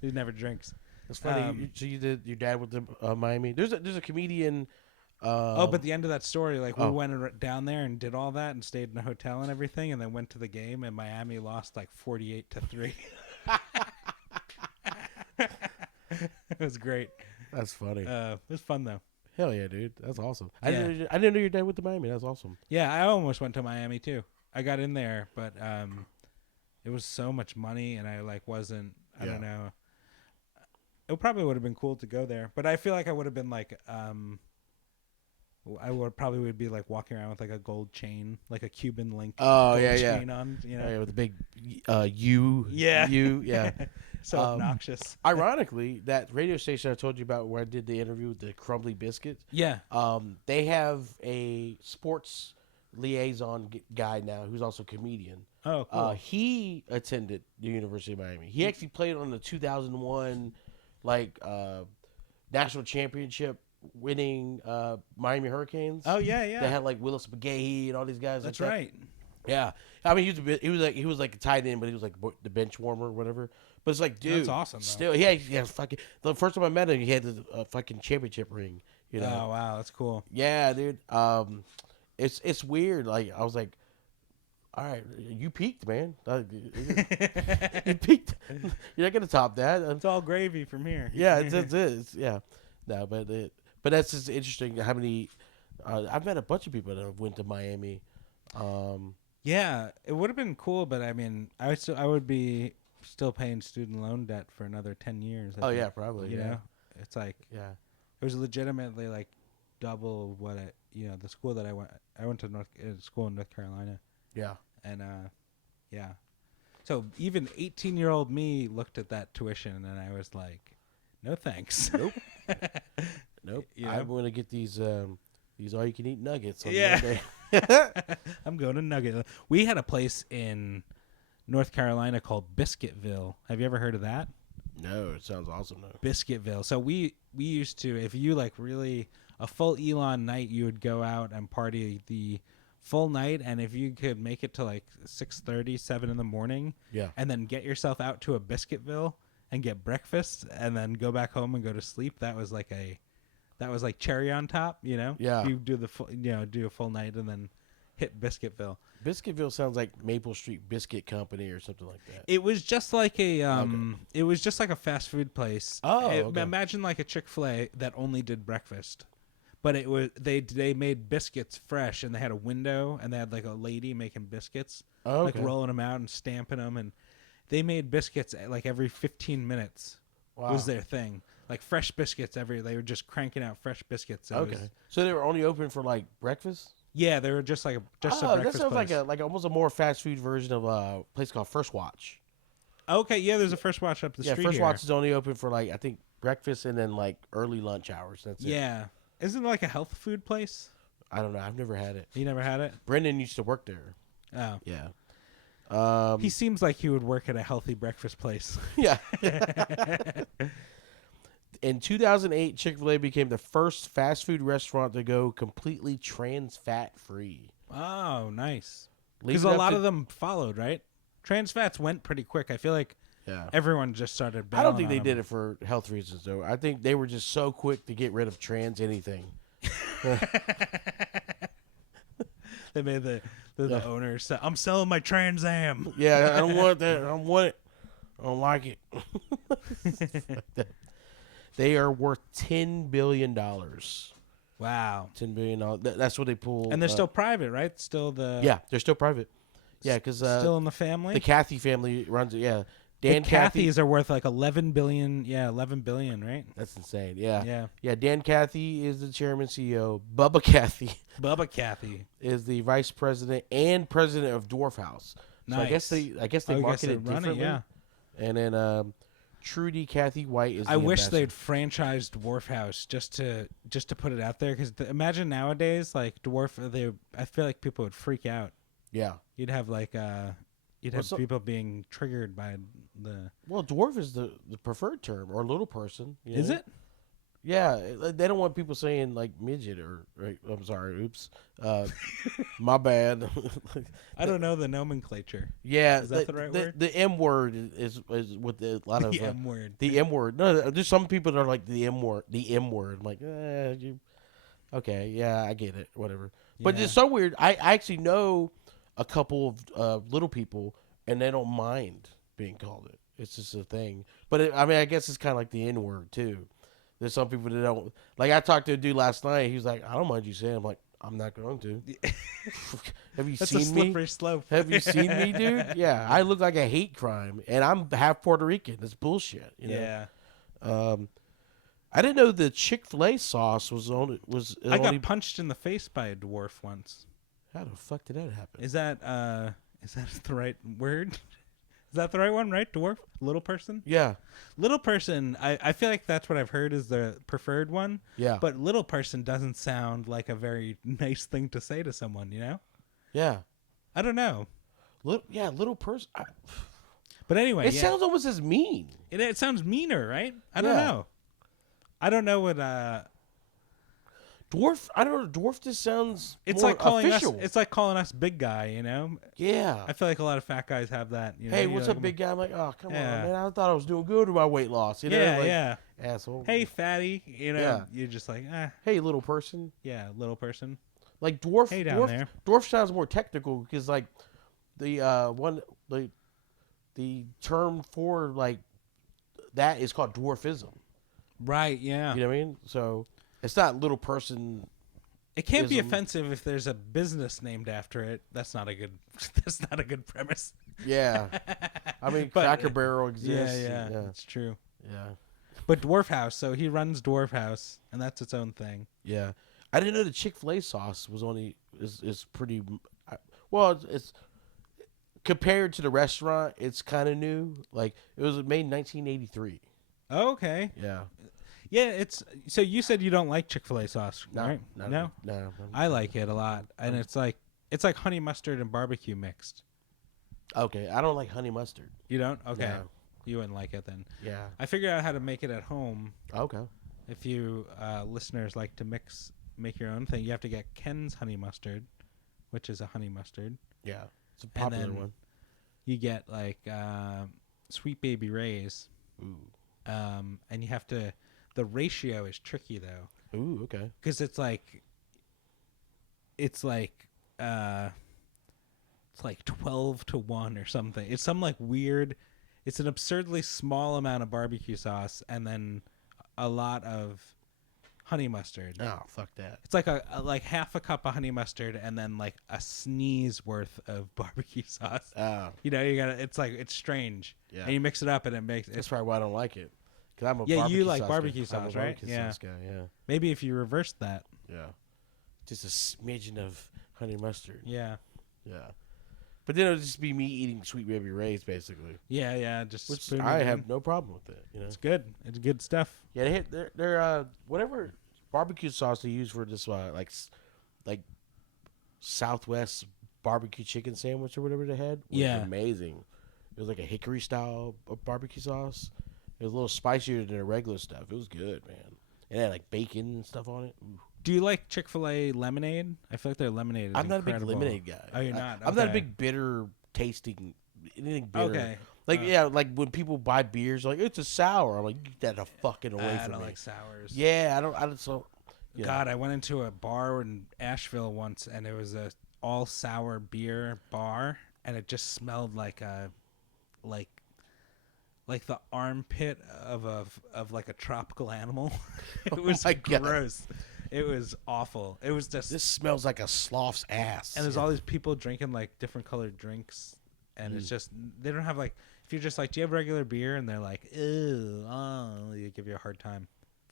He never drinks. That's funny. So you did your dad went to Miami. There's a comedian. But the end of that story, we went down there and did all that and stayed in a hotel and everything, and then went to the game, and Miami lost 48-3. It was great. That's funny. It was fun though. Hell yeah, dude. That's awesome. Yeah. I didn't know your dad went to Miami. That's awesome. Yeah, I almost went to Miami too. I got in there, but it was so much money, and I wasn't. I don't know. It probably would have been cool to go there, but I feel like I would have been I would probably be walking around with a gold chain, a Cuban link. Oh chain on, yeah, with a big U. Yeah. U. Yeah. So obnoxious. Ironically, that radio station I told you about where I did the interview with the crumbly biscuits. Yeah. They have a sports liaison guy now who's also a comedian. Oh, cool. He attended the University of Miami. He actually played on the 2001 national championship winning Miami Hurricanes. Oh yeah. They had Willis McGahee and all these guys. That's right. Yeah, I mean he was a tight end, but he was the bench warmer or whatever. But it's dude, that's awesome. Though. Still, yeah, fucking. The first time I met him, he had the fucking championship ring. You know. Oh wow, that's cool. Yeah, dude. It's weird. I was like, all right, you peaked, man. You peaked. You're not gonna top that. It's all gravy from here. Yeah, it's yeah. No, but that's just interesting. How many? I've met a bunch of people that have went to Miami. Yeah, it would have been cool, but I mean, I would be still paying student loan debt for another 10 years. I think, yeah, probably. You know, it's yeah. It was legitimately double what the school that I went to school in North Carolina. Yeah. And yeah. So even 18-year-old me looked at that tuition and I was like, no thanks. Nope. Nope. I'm going to get these all-you-can-eat nuggets on Monday. I'm going to Nugget. We had a place in North Carolina called Biscuitville. Have you ever heard of that? No, it sounds awesome though. Biscuitville. So we used to, if you really a full Elon night, you would go out and party the full night, and if you could make it to 6:30, 7 in the morning, and then get yourself out to a Biscuitville and get breakfast, and then go back home and go to sleep, that was like cherry on top, you know? Yeah. You do the full, do a full night and then hit Biscuitville. Biscuitville sounds like Maple Street Biscuit Company or something like that. It was just like it was just like a fast food place. Oh, okay. Imagine like a Chick-fil-A that only did breakfast. But it was they made biscuits fresh, and they had a window, and they had a lady making biscuits, rolling them out and stamping them, and they made biscuits every 15 minutes. Wow. Was their thing. Fresh biscuits they were just cranking out fresh biscuits. So they were only open for breakfast? Yeah, they were just a breakfast that sounds place. like almost a more fast food version of a place called First Watch. Okay, yeah, there's a First Watch up the street. Yeah, First Watch is only open for I think breakfast and then early lunch hours. That's it. Yeah. Isn't it a health food place? I don't know. I've never had it. You never had it? Brendan used to work there. Oh. Yeah. He seems like he would work at a healthy breakfast place. Yeah. In 2008, Chick-fil-A became the first fast food restaurant to go completely trans fat free. Oh, nice. Because a lot of them followed, right? Trans fats went pretty quick. I feel like everyone just started. I don't think they did it for health reasons, though. I think they were just so quick to get rid of trans anything. They made the owners say, "I'm selling my Trans Am." Yeah, I don't want that. I don't want it. I don't like it. They are worth $10 billion. Wow. $10 billion. That's what they pull. And they're still private, right? Still the. Yeah, they're still private. Yeah, because Still in the family. the Cathy family runs it. Yeah, The Dan Cathy. Cathys are worth like 11 billion. Yeah, 11 billion, right? That's insane. Yeah. Yeah. Yeah, Dan Cathy is the chairman CEO. Bubba Cathy Bubba Cathy. is the vice president and president of Dwarf House. So Nice. I guess they market it differently. Yeah. And then Trudy Cathy White is. I the wish ambassador. they'd franchise Dwarf House just to put it out there, because imagine nowadays like I feel like people would freak out. Yeah. You'd have like people being triggered by the. Well, dwarf is the preferred term, or little person. You know? Is it? Yeah, they don't want people saying like midget or. Right, I'm sorry. Oops. My bad. I don't know the nomenclature. Yeah, Is that the right word? The M word is with a lot of The M word. The M word. No, there's some people that are like the M word. The M word. I'm like, okay, yeah, I get it. Whatever. But Yeah. it's so weird. I actually know a couple of little people, and they don't mind being called it. It's just a thing. But I mean, I guess it's kind of like the N word too. There's some people that don't. Like I talked to a dude last night. He was like, I don't mind you saying. I'm like, I'm not going to. Have you That's seen a slippery me? slope. Have you seen me, dude? Yeah, I look like a hate crime, and I'm half Puerto Rican. That's bullshit. You know? Yeah. I didn't know the Chick-fil-A sauce was on. I only. got punched in the face by a dwarf once. How the fuck did that happen? Is that the right word? Is that the right one, right? Dwarf? Little person? Yeah, Little person, I feel like that's what I've heard is the preferred one. yeah, But little person doesn't sound like a very nice thing to say to someone, you know? yeah. I don't know. Little person. But anyway, It sounds almost as mean. it sounds meaner, right? I don't Yeah. know. I don't know what Dwarf. I don't know. Dwarf just sounds. it's more like calling official. us. It's like calling us big guy, you know. Yeah. I feel like a lot of fat guys have that. You know? Hey, You're what's like, up, big guy? I'm like, oh, come Yeah. on, man. I thought I was doing good with my weight loss. You know, Yeah, like, yeah. asshole. Hey, fatty. You know, Yeah. you're just like, Hey, little person. yeah, little person. Like dwarf. Hey, down dwarf, there. Dwarf sounds more technical because like the term for like that is called dwarfism. Right. Yeah. You know what I mean? So it's not little person. It can't be ism. offensive if there's a business named after it. That's not a good. That's not a good premise. Yeah. I mean, But- Cracker Barrel exists. Yeah, Yeah. it's true. Yeah. But Dwarf House, so he runs Dwarf House, and that's its own thing. Yeah. I didn't know the Chick-fil-A sauce was only is pretty well. It's compared to the restaurant, it's kind of new. Like it was made in 1983. Oh, okay. Yeah. Yeah, it's so you said you don't like Chick-fil-A sauce, right? No, No. I like it a lot, and it's like honey mustard and barbecue mixed. Okay, I don't like honey mustard. You don't? Okay, No. you wouldn't like it then. Yeah. I figured out how to make it at home. Okay. If you listeners like to make your own thing, you have to get Ken's honey mustard, which is a honey mustard. Yeah. It's a popular then one. You get like Sweet Baby Ray's, Ooh. and you have to. The ratio is tricky though, Ooh. Okay. because it's like 12-1 or something. It's some like weird. It's an absurdly small amount of barbecue sauce and then a lot of honey mustard. Oh, fuck that. It's like like half a cup of honey mustard and then like a sneeze worth of barbecue sauce. Oh. You know, you gotta. It's like it's strange. Yeah. And you mix it up and it makes. That's It's probably why I don't like it. Cause I'm a Yeah, you barbecue like sauce barbecue guy. I'm a sauce, right? barbecue Yeah. sauce guy. Yeah. maybe if you reverse that. Yeah. Just a smidgen of honey mustard. Yeah. Yeah. But then it'll just be me eating Sweet Baby Ray's basically, Yeah. Just which spoon it I in. have no problem with it. You know. It's good. It's good stuff. Yeah, they hit their whatever barbecue sauce they use for this like Southwest barbecue chicken sandwich or whatever they had was Yeah. amazing. It was like a hickory style of barbecue sauce. It was a little spicier than the regular stuff. It was good, man. It had like bacon and stuff on it. Ooh. Do you like Chick-fil-A lemonade? I feel like their lemonade is I'm not incredible. a big lemonade guy. Oh, you're not? I'm not a Okay. big bitter tasting anything bitter. Okay. Like yeah, like when people buy beers, like it's a sour. I'm like, get that the fucking away I from don't me. like sours. Yeah, I don't. So yeah. God, I went into a bar in Asheville once, and it was a all sour beer bar, and it just smelled like a like the armpit of like a tropical animal. It was my God. gross. It was awful. It was just This smells like a sloth's ass. and there's all these people drinking like different colored drinks, and it's just they don't have like if you're just like, do you have regular beer? And they're like, ew, oh, they give you a hard time.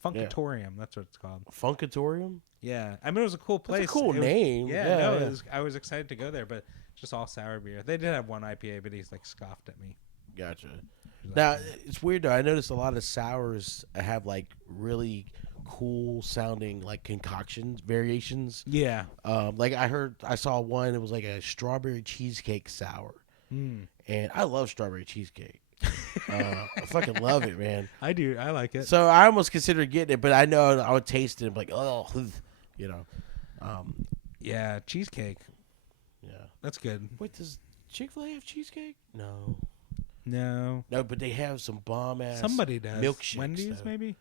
Funkatorium, that's what it's called. Funkatorium? Yeah, I mean it was a cool place. That's a cool It was- name. yeah, no, it was, I was excited to go there, but just all sour beer. They did have one IPA, but he's like scoffed at me. Gotcha. He's like, Now it's weird though. I noticed a lot of sours have like really cool sounding like concoctions variations. yeah, Like I saw one. It was like a strawberry cheesecake sour, and I love strawberry cheesecake. I fucking love it, man. I do. I like it. So I almost considered getting it, but I know I would taste it and be like, oh, you know. Yeah, cheesecake. Yeah. That's good. Wait, does Chick-fil-A have cheesecake? No. No, But they have some bomb ass. somebody does. milkshakes, Wendy's, though. maybe.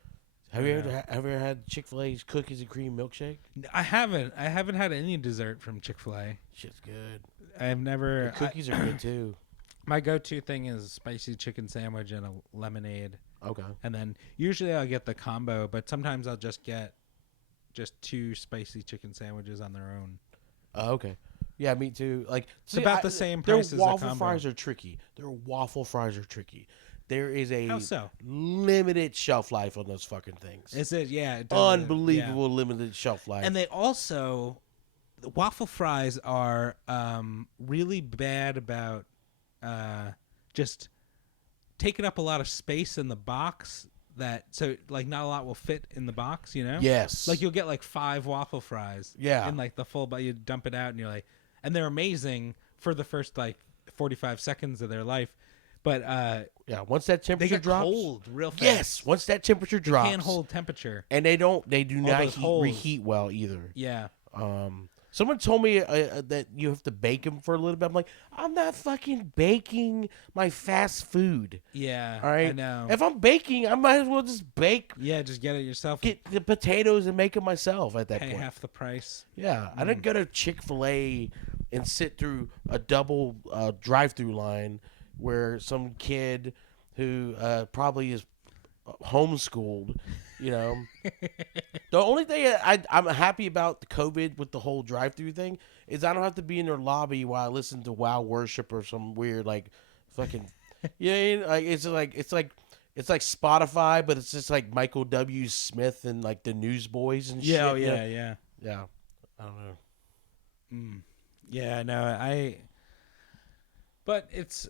Have you ever had Chick-fil-A's cookies and cream milkshake? I haven't. I haven't had any dessert from Chick-fil-A. Shit's good. I've never. The cookies are good too. My go-to thing is spicy chicken sandwich and a lemonade, Okay. and then usually I'll get the combo, but sometimes I'll just get just 2 spicy chicken sandwiches on their own. Okay. Yeah, me too. Like It's about the same price as Their a waffle combo. fries are tricky. Their waffle fries are tricky. There is a How so? limited shelf life on those fucking things. Is it? Yeah. It does, Unbelievable limited shelf life. yeah. And they also, the waffle fries are really bad about just taking up a lot of space in the box. So like not a lot will fit in the box, you know? Yes. Like you'll get like 5 waffle fries. Yeah. In like the full, but you dump it out and you're like, and they're amazing for the first like 45 seconds of their life, but yeah. Once that they temperature get drops, cold real fast. yes. Once that temperature drops, Can't hold temperature. and they do not those holes. reheat well either. Yeah. Someone told me that you have to bake them for a little bit. I'm like, I'm not fucking baking my fast food. Yeah. All right. I know. If I'm baking, I might as well just bake, Yeah, just get it yourself. get the potatoes and make them myself at that Pay point. half the price. Yeah, I didn't go to Chick-fil-A and sit through a double drive-through line where some kid who probably is homeschooled, you know. The only thing I'm happy about the COVID with the whole drive-through thing is I don't have to be in their lobby while I listen to Wow Worship or some weird like fucking like it's like Spotify, but it's just like Michael W. Smith and like the Newsboys and shit. Yeah. you know? Yeah. Yeah. I don't know. Yeah. No. But it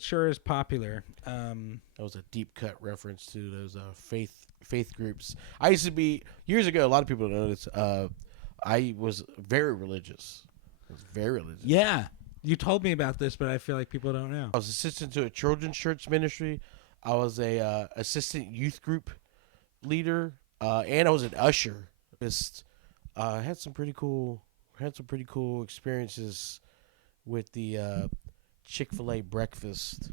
sure is popular. That was a deep cut reference to those faith groups. I used to be years ago. A lot of people don't know this. I was very religious. Yeah. You told me about this, but I feel like people don't know. I was assistant to a children's church ministry. I was a assistant youth group leader, and I was an usher. Just had some pretty cool experiences with the Chick-fil-A breakfast,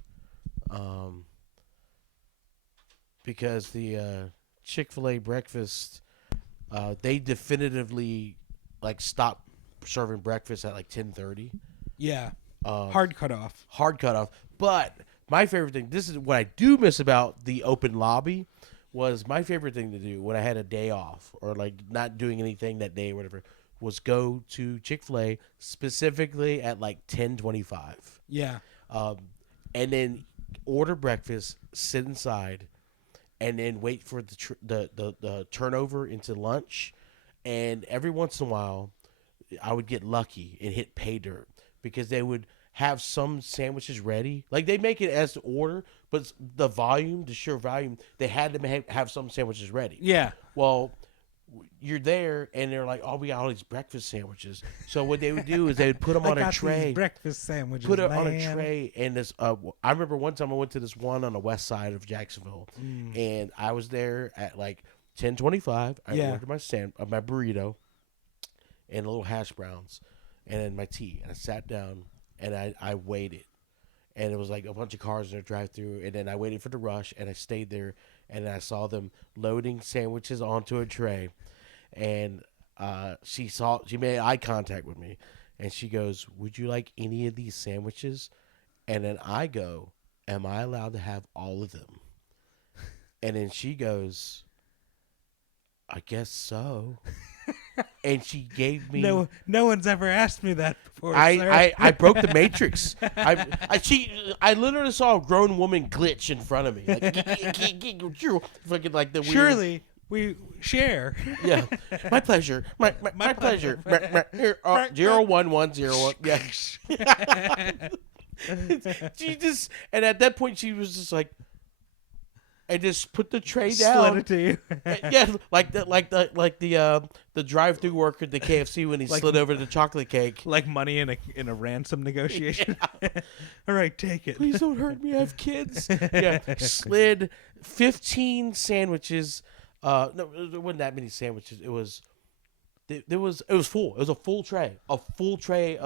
because the Chick-fil-A breakfast, they definitively like stopped serving breakfast at like 10:30. Yeah. Hard cutoff. Hard cutoff. But my favorite thing, this is what I do miss about the open lobby, was my favorite thing to do when I had a day off or like not doing anything that day or whatever, was go to Chick-fil-A specifically at like 10:25. Yeah. And then order breakfast, sit inside, and then wait for the turnover into lunch. And every once in a while, I would get lucky and hit pay dirt because they would have some sandwiches ready. Like they make it as to order, but the sheer volume, they had to have some sandwiches ready. Yeah. Well, you're there, and they're like, "Oh, we got all these breakfast sandwiches." So what they would do is they would put them on a tray, breakfast sandwiches. put it on a tray, and this. I remember one time I went to this one on the west side of Jacksonville, and I was there at like 10:25. I ordered my burrito, and little hash browns, and then my tea, and I sat down, and I waited, and it was like a bunch of cars in their drive-through, and then I waited for the rush, and I stayed there. And I saw them loading sandwiches onto a tray, and she made eye contact with me, and she goes, "Would you like any of these sandwiches?" And then I go, "Am I allowed to have all of them?" And then she goes, I guess so. And she gave me. No one's ever asked me that before. Sir. I broke the matrix. I literally saw a grown woman glitch in front of me. Like, fucking like the weird. Surely we share. Yeah, my pleasure. My pleasure. 01101. Yeah. She just, and at that point she was just like, I just put the tray down. Slid it to you. Yeah, like the drive-through worker at the KFC when he slid over the chocolate cake. Like money in a ransom negotiation. Yeah. All right, take it. Please don't hurt me. I have kids. Yeah, slid 15 sandwiches. No, there wasn't that many sandwiches. It was full. It was a full tray of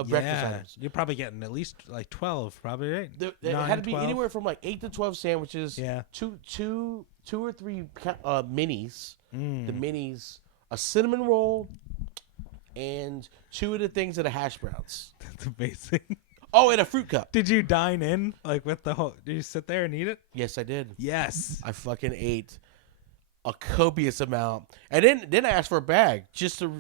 breakfast items. You're probably getting at least like 12, probably, right? It had to be 12? anywhere from like 8 to 12 sandwiches. Yeah. Two or three minis. Mm. The minis, a cinnamon roll, and 2 of the things that are hash browns. That's amazing. Oh, and a fruit cup. Did you dine in like with the whole? Did you sit there and eat it? Yes, I did. Yes. I fucking ate a copious amount, and then I asked for a bag just to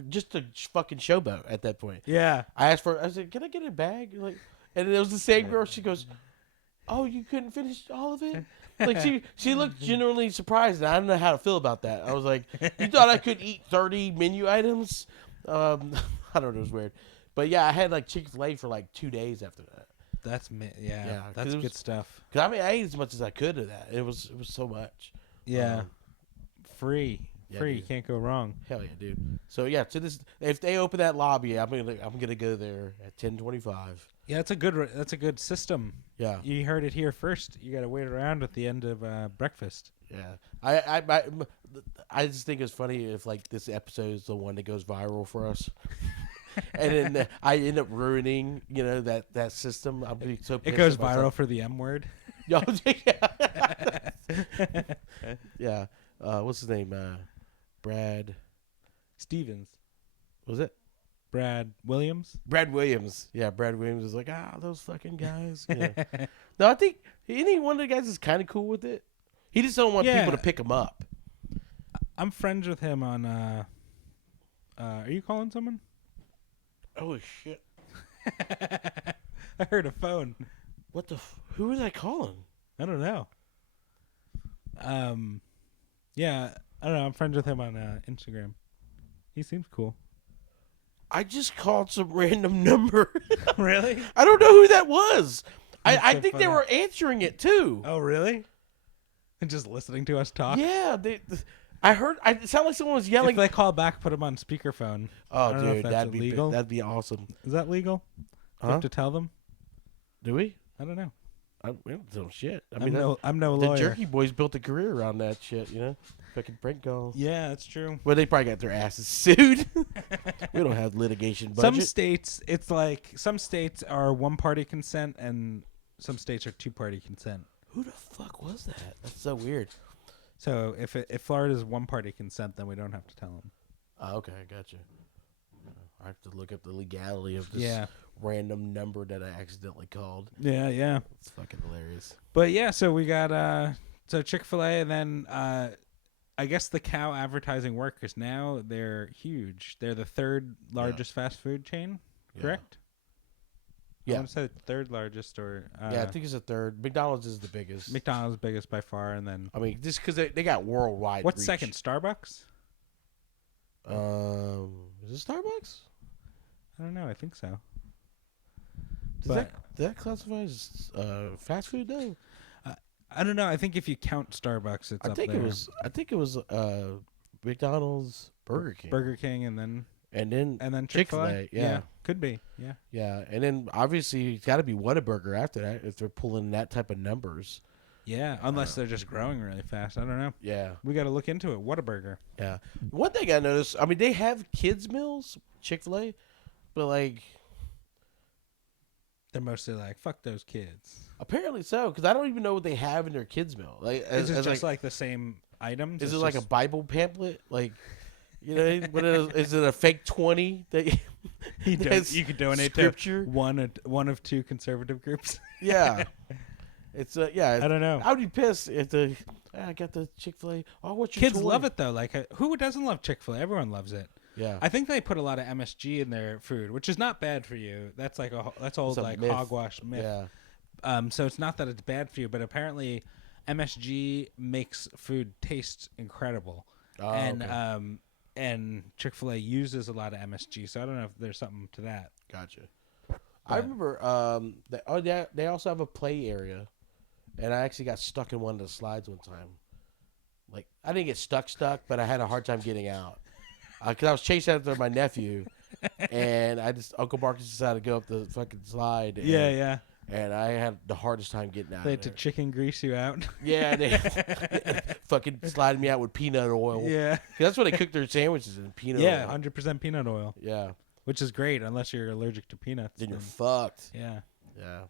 fucking showboat at that point. Yeah. I said, "Can I get a bag?" Like, and it was the same girl. She goes, "Oh, you couldn't finish all of it?" Like she looked genuinely surprised, and I don't know how to feel about that. I was like, "You thought I could eat 30 menu items?" I don't know, it was weird, but yeah, I had like Chick-fil-A for like 2 days after that. That's that's good stuff. Cause I mean, I ate as much as I could of that. It was so much. Yeah. Free, dude. You can't go wrong. Hell yeah, dude. So yeah, if they open that lobby, I'm gonna go there at 10:25. Yeah, that's a good system. Yeah, You heard it here first. You got to wait around at the end of breakfast. yeah. I just think it's funny if like this episode is the one that goes viral for us, and then I end up ruining that system. I'll be so pissed It goes if I viral for the M word. yeah. Yeah. What's his name? Brad Stevens. Was it? Brad Williams. Brad Williams. Yeah, Brad Williams is like, those fucking guys. Yeah. No, I think any one of the guys is kind of cool with it. He just don't want people to pick him up. I'm friends with him on. Are you calling someone? Oh shit! I heard a phone. What the? Who was I calling? I don't know. Yeah, I don't know. I'm friends with him on Instagram. He seems cool. I just called some random number. Really? I don't know who that was. I so think funny. they were answering it too. Oh, really? And just listening to us talk? Yeah, I heard. It sounded like someone was yelling. If they call back, put them on speakerphone. Oh, I don't know if dude, that's that'd be illegal. that'd be awesome. Is that legal? Do you have to tell them? Do we? I don't know. We don't do shit. I I'm no the lawyer. Jerky Boys built a career around that shit, Fucking prank calls. Yeah, that's true. Well, they probably got their asses sued. We don't have litigation budget. Some states, it's like some states are one-party consent and some states are two-party consent. Who the fuck was that? That's so weird. So if Florida's one-party consent, then we don't have to tell them. Oh, okay, I gotcha. I have to look up the legality of this random number that I accidentally called. Yeah. It's fucking hilarious. But yeah, so we got so Chick-fil-A, and then I guess the cow advertising workers now, they're huge. They're the third largest fast food chain, correct? Yeah. I want to say the third largest, or I think it's the third. McDonald's is the biggest. McDonald's biggest by far, and then I mean, just because they got worldwide. what's reach. second? Starbucks? Is it Starbucks? I don't know. I think so. Does that classify as fast food though? I don't know. I think if you count Starbucks, it's up there. I think it was McDonald's, Burger King, and then Chick-fil-A. Yeah, could be. Yeah, and then obviously it's got to be Whataburger after that if they're pulling that type of numbers. Yeah, unless they're just growing really fast. I don't know. Yeah, we got to look into it. Whataburger. Yeah. One thing I noticed, I mean, they have kids meals, Chick-fil-A, but like they're mostly like, fuck those kids. Apparently so, because I don't even know what they have in their kids meal. Like, is it just like the same items? Is it like a Bible pamphlet? Like, what is it a fake 20 that you could donate scripture? To one of two conservative groups? Yeah. It's yeah. I don't know. I would be pissed if I got the Chick-fil-A. Oh, what's your Kids toy? love it though. Like, who doesn't love Chick-fil-A? Everyone loves it. Yeah. I think they put a lot of MSG in their food, which is not bad for you. That's like that's old a like myth. hogwash myth. Yeah. So it's not that it's bad for you, but apparently MSG makes food taste incredible. Oh, and okay. And Chick-fil-A uses a lot of MSG, so I don't know if there's something to that. Gotcha. I remember they also have a play area, and I actually got stuck in one of the slides one time. Like I didn't get stuck, but I had a hard time getting out because I was chasing after my nephew, and Uncle Marcus decided to go up the fucking slide. And, Yeah. And I had the hardest time getting out. They of had to there. chicken grease you out. Yeah, they fucking slided me out with peanut oil. Yeah. 'Cause that's what they cook their sandwiches in, peanut Yeah, oil. 100% peanut oil, Yeah. which is great unless you're allergic to peanuts. Then you're fucked. Yeah. Yeah.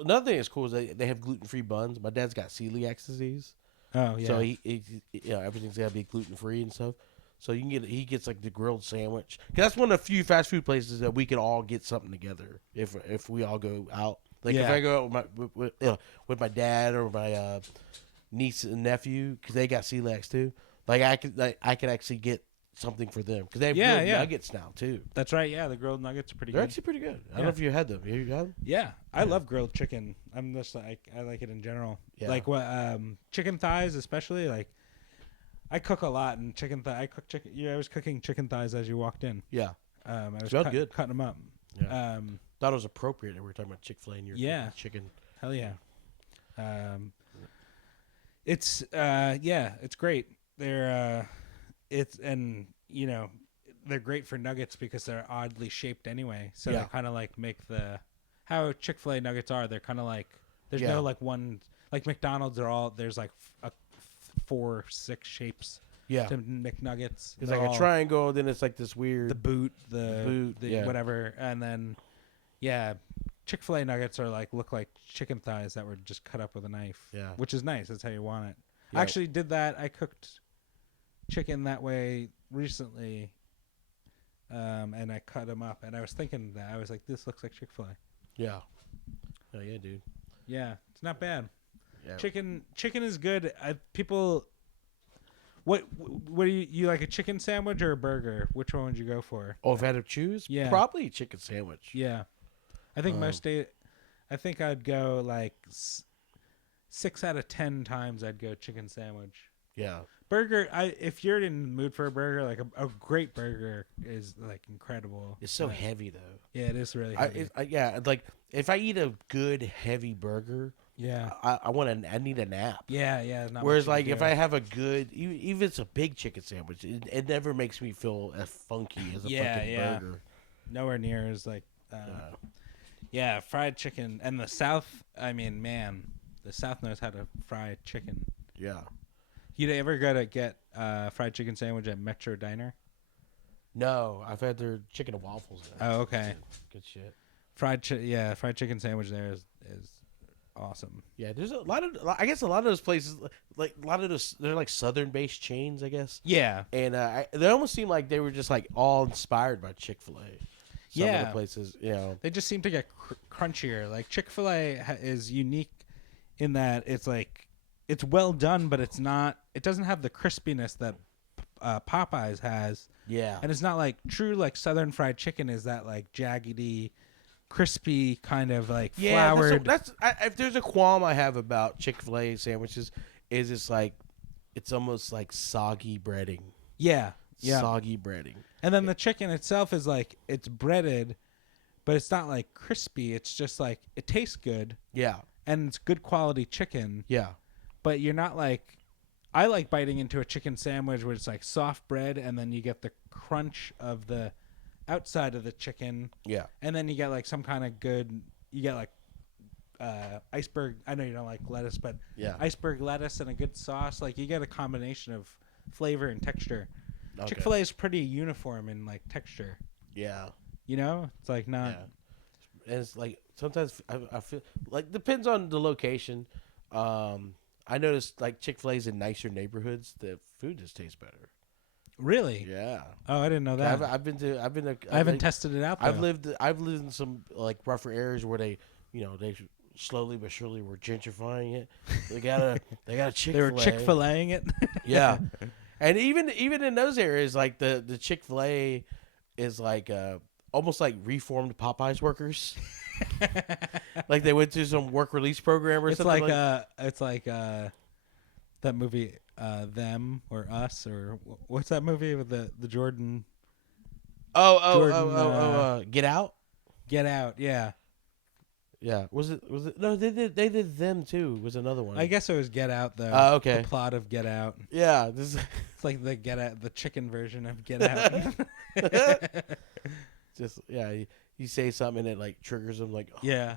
Another thing that's cool is they have gluten-free buns. My dad's got celiac disease. Oh, yeah. So he everything's got to be gluten-free and stuff. So he gets like the grilled sandwich. 'Cause that's one of the few fast food places that we can all get something together if we all go out. Like if Yeah. I go out with my dad or my niece and nephew, because they got celiac too. Like I could actually get something for them because they have grilled nuggets now too. That's right. Yeah, the grilled nuggets are pretty They're good. actually pretty good. I don't know if you had them. You had them? Yeah, I love grilled chicken. I'm just like I like it in general. Yeah. Like what chicken thighs, especially. Like I cook a lot, and I cook chicken. Yeah, I was cooking chicken thighs as you walked in. Yeah. I was Smelled good. cutting them up. Yeah. Thought it was appropriate that we were talking about Chick-fil-A and your chicken. Hell yeah. It's it's great. They're they're great for nuggets because they're oddly shaped anyway. So they kind of like make how Chick-fil-A nuggets are. They're kind of like there's no like one like McDonald's there's like 4-6 shapes. Yeah. To McNuggets. It's like a triangle, then it's like this weird the boot, whatever, and then Chick-fil-A nuggets look like chicken thighs that were just cut up with a knife. Yeah. Which is nice. That's how you want it. Yeah. I actually did that. I cooked chicken that way recently, and I cut them up. And I was thinking that I was like, this looks like Chick-fil-A. Yeah. Oh yeah, dude. Yeah, it's not bad. Yeah. Chicken is good. People. What do you like, a chicken sandwich or a burger? Which one would you go for? Oh, if I had to choose, probably a chicken sandwich. Yeah, I think I think I'd go like 6 out of 10 times I'd go chicken sandwich. Yeah. Burger, if you're in the mood for a burger, like a great burger is like incredible. It's so heavy though. Yeah, it is really heavy. Like if I eat a good heavy burger, I need a nap. Yeah. Whereas like if I have a good, even if it's a big chicken sandwich, it never makes me feel as funky as a fucking burger. Nowhere near as like, fried chicken. And the South, I mean, man, the South knows how to fry chicken. Yeah. You ever go to get fried chicken sandwich at Metro Diner? No, I've had their chicken and waffles there. Oh, okay. Good shit. Fried chicken sandwich there is awesome. Yeah, there's a lot of those places, like a lot of those, they're like southern-based chains, I guess. Yeah. And they almost seem like they were just like all inspired by Chick-fil-A. Some of the places, they just seem to get crunchier. Like Chick-fil-A is unique in that it's like it's well done, but it doesn't have the crispiness that Popeyes has. Yeah. And it's not like true like Southern fried chicken is that like jaggedy, crispy kind of like floured. If there's a qualm I have about Chick-fil-A sandwiches, is it's almost like soggy breading. Yeah. Soggy breading. And then the chicken itself is like it's breaded, but it's not like crispy. It's just like it tastes good. Yeah. And it's good quality chicken. Yeah. But you're not like, I like biting into a chicken sandwich where it's like soft bread and then you get the crunch of the outside of the chicken. Yeah. And then you get like some kind of you get like iceberg. I know you don't like lettuce, but iceberg lettuce and a good sauce. Like you get a combination of flavor and texture. Okay. Chick-fil-A is pretty uniform in like texture. Yeah. You know, it's like not. Yeah. And it's like sometimes I feel like depends on the location. I noticed like Chick-fil-A's in nicer neighborhoods, the food just tastes better. Really? Yeah. Oh, I didn't know that. I haven't tested it out. Though. I've lived in some like rougher areas where they slowly but surely we're gentrifying it. They got a They were Chick-fil-A. Chick-fil-Aing it. Yeah. And even in those areas, like the Chick-fil-A is like almost like reformed Popeyes workers. Like they went through some work release program or It's something. like that movie, Them or Us, or what's that movie with the Jordan Get Out. Get Out? Yeah, Yeah, was it? No, they did them too. Was another one. I guess it was Get Out though. Okay. The plot of Get Out. Yeah, this. It's like the Get Out, the chicken version of Get Out. Just you say something and it like triggers them like. Oh. Yeah.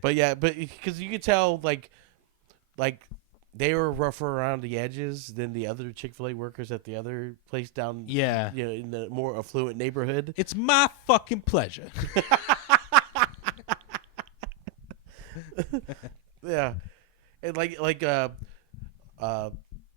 But because you could tell like they were rougher around the edges than the other Chick-fil-A workers at the other place down. Yeah. In the more affluent neighborhood. It's my fucking pleasure. Yeah, and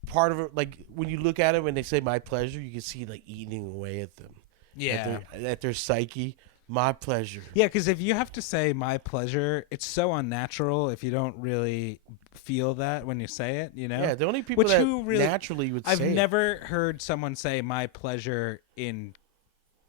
part of it, like when you look at it when they say "my pleasure," you can see like eating away at them. Yeah. At their psyche, my pleasure. Yeah, because if you have to say my pleasure, it's so unnatural if you don't really feel that when you say it, you know? Yeah, the only people Which that who really, naturally would I've say never heard someone say my pleasure in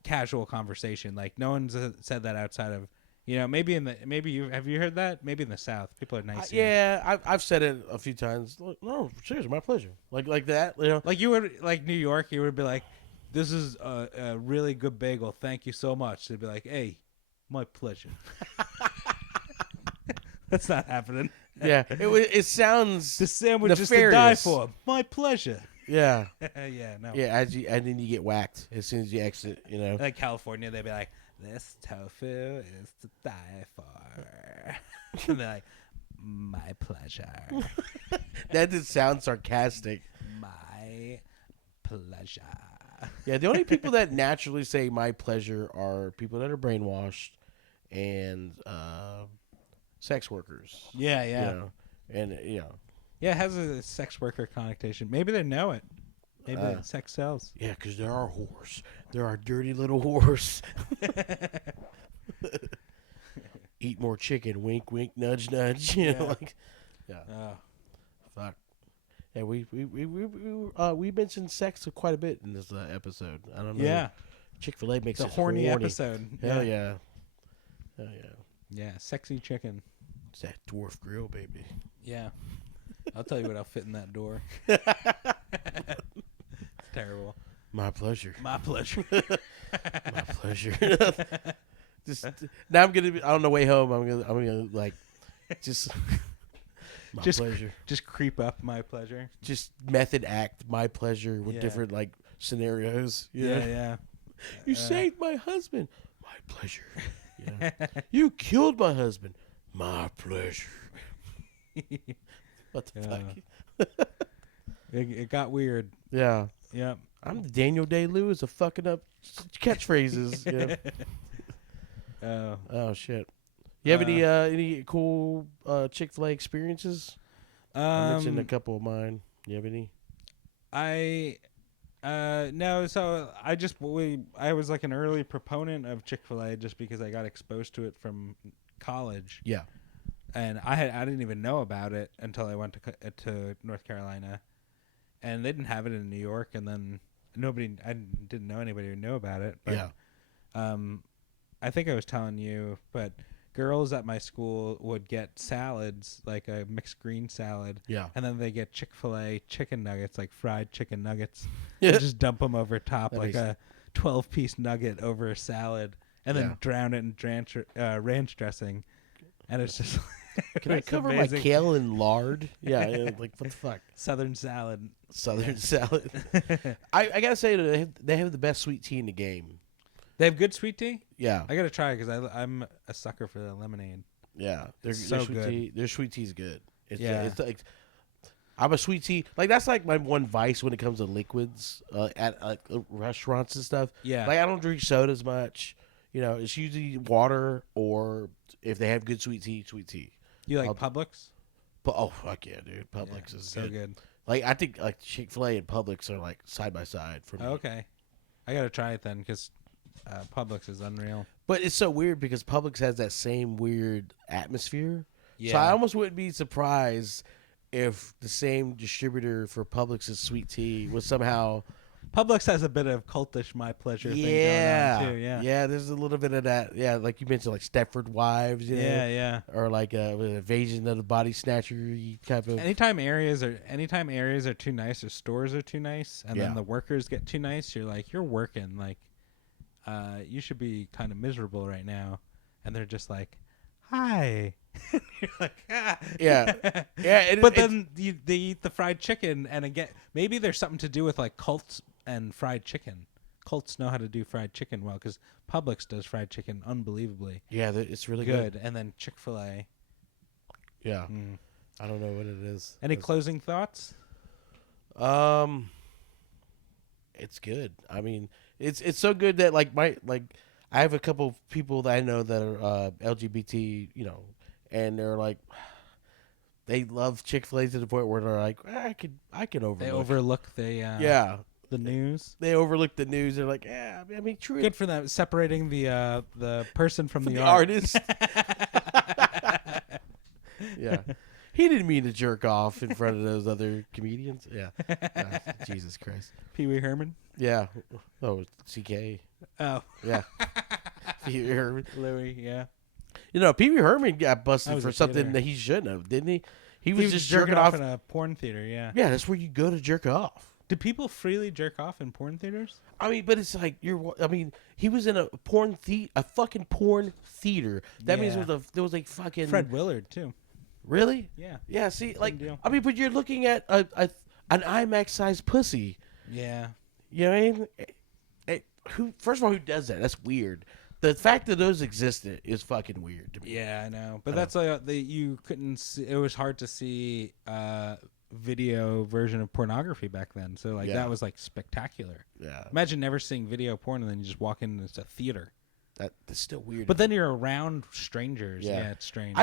casual conversation. Like no one's said that outside of, maybe have you heard that? Maybe in the South, people are nice. Yeah, I've said it a few times. No, seriously, my pleasure. Like that, Like you would, like New York, you would be like, this is a really good bagel. Thank you so much. They'd be like, hey, my pleasure. That's not happening. Yeah, it sounds The sandwich is to nefarious. die for. My pleasure. Yeah, Yeah, no. yeah. And then you get whacked as soon as you exit. Like California, they'd be like, this tofu is to die for. And they're like, my pleasure. That did sound sarcastic. My pleasure. Yeah, the only people that naturally say my pleasure are people that are brainwashed and sex workers. Yeah, yeah. And Yeah, it has a sex worker connotation. Maybe they know it. Maybe sex sells. yeah, because there are whores. There are dirty little whores. Eat more chicken. Wink, wink, nudge, nudge. You know, like, yeah. Fuck. Yeah, we mentioned sex quite a bit in this episode. I don't know. Yeah. Chick-fil-A makes It's a it horny episode. Hell yeah. Hell yeah. Yeah, sexy chicken. It's that dwarf grill, baby. Yeah. I'll tell you what, I'll fit in that door. It's terrible. My pleasure. My pleasure. My pleasure. Just now, I'm gonna be on the way home. I'm gonna like just my pleasure. Just creep up my pleasure. Just method act my pleasure with Yeah. different like scenarios. You Yeah, know? yeah. You saved my husband. My pleasure. Yeah. You killed my husband. My pleasure. What the fuck? It got weird. Yeah. Yep. I'm the Daniel Day-Lewis of fucking up catchphrases. Oh shit. You have any cool Chick-fil-A experiences? I mentioned a couple of mine. You have any? No, so I was like an early proponent of Chick-fil-A just because I got exposed to it from college. Yeah. And I didn't even know about it until I went to North Carolina, and they didn't have it in New York, and then I didn't know anybody who knew about it. But, yeah. I think I was telling you, but girls at my school would get salads, like a mixed green salad. Yeah. And then they get Chick-fil-A chicken nuggets, like fried chicken nuggets. Yeah. And just dump them over top, like a 12-piece nugget over a salad, and then drown it in ranch dressing. And it's just... Can I cover amazing. My kale in lard? Yeah, like what the fuck? Southern salad. Salad. I gotta say they have the best sweet tea in the game. They have good sweet tea? Yeah. I gotta try it because I'm a sucker for the lemonade. Yeah, their sweet good. Tea, their sweet tea is good. It's like I'm a sweet tea. Like that's like my one vice when it comes to liquids at restaurants and stuff. Yeah. Like I don't drink sodas much. It's usually water or if they have good sweet tea, sweet tea. You like Publix? Oh fuck yeah, dude! Publix is so good. Like I think like Chick-fil-A and Publix are like side by side for me. Okay, I gotta try it then because Publix is unreal. But it's so weird because Publix has that same weird atmosphere. Yeah. So I almost wouldn't be surprised if the same distributor for Publix's sweet tea was somehow. Publix has a bit of cultish my pleasure thing going on too. Yeah. Yeah, there's a little bit of that. Yeah, like you mentioned, like Stepford Wives. You know, Yeah. or like Invasion of the Body Snatcher type of. Anytime areas are too nice or stores are too nice, and then Yeah. the workers get too nice, you're like, you're working like, you should be kind of miserable right now, and they're just like, hi. You're like, ah. Yeah. Yeah. But then they eat the fried chicken, and again, maybe there's something to do with like cults and fried chicken. Cults know how to do fried chicken well because Publix does fried chicken unbelievably. Yeah, it's really good. And then Chick-fil-A. Yeah. I don't know what it is. Any closing thoughts? It's good. I mean, it's so good that I have a couple people that I know that are LGBT, and they're like, they love Chick-fil-A to the point where they're like, I can overlook. They overlook the the news. They overlook the news. They're like, yeah, I mean, true. Good for them, separating the person from the artist. Yeah. He didn't mean to jerk off in front of those other comedians. Yeah. Jesus Christ. Pee Wee Herman. Yeah. Oh, CK. Oh. Yeah. Pee Wee Herman. Louis, yeah. Pee Wee Herman got busted was for a something theater. that he shouldn't have, didn't he? He He was just jerking off in a porn theater, yeah. Yeah, that's where you go to jerk off. Do people freely jerk off in porn theaters? I mean, but it's like he was in a fucking porn theater. That means Yeah. there was like fucking Fred Willard too. Really? Yeah. Yeah. See, like, deal. I mean, but you're looking at an IMAX sized pussy. Yeah. You know what I mean? First of all, who does that? That's weird. The fact that those existed is fucking weird to me. Yeah, I know. But that's like you couldn't see, it was hard to see video version of pornography back then. So like that was like spectacular. Yeah. Imagine never seeing video porn and then you just walk in and it's a theater. That's still weird. But then you're around strangers. Yeah, it's strange.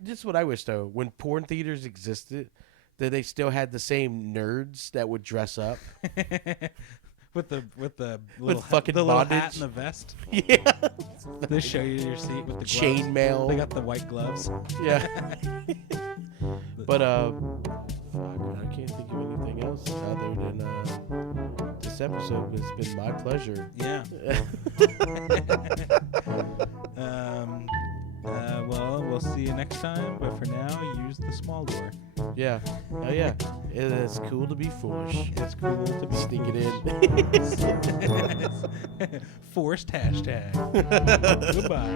This is what I wish though. When porn theaters existed, that they still had the same nerds that would dress up. with the little fucking the little bondage. hat and the vest. Yeah. They show you your seat with the gloves. Chainmail. They got the white gloves. Yeah. But I can't think of anything else other than this episode has been my pleasure. Yeah. Well, we'll see you next time. But for now, use the small door. Yeah. Oh yeah. It is cool to be foolish. It's cool to be Sneak it in. Forced hashtag. Goodbye.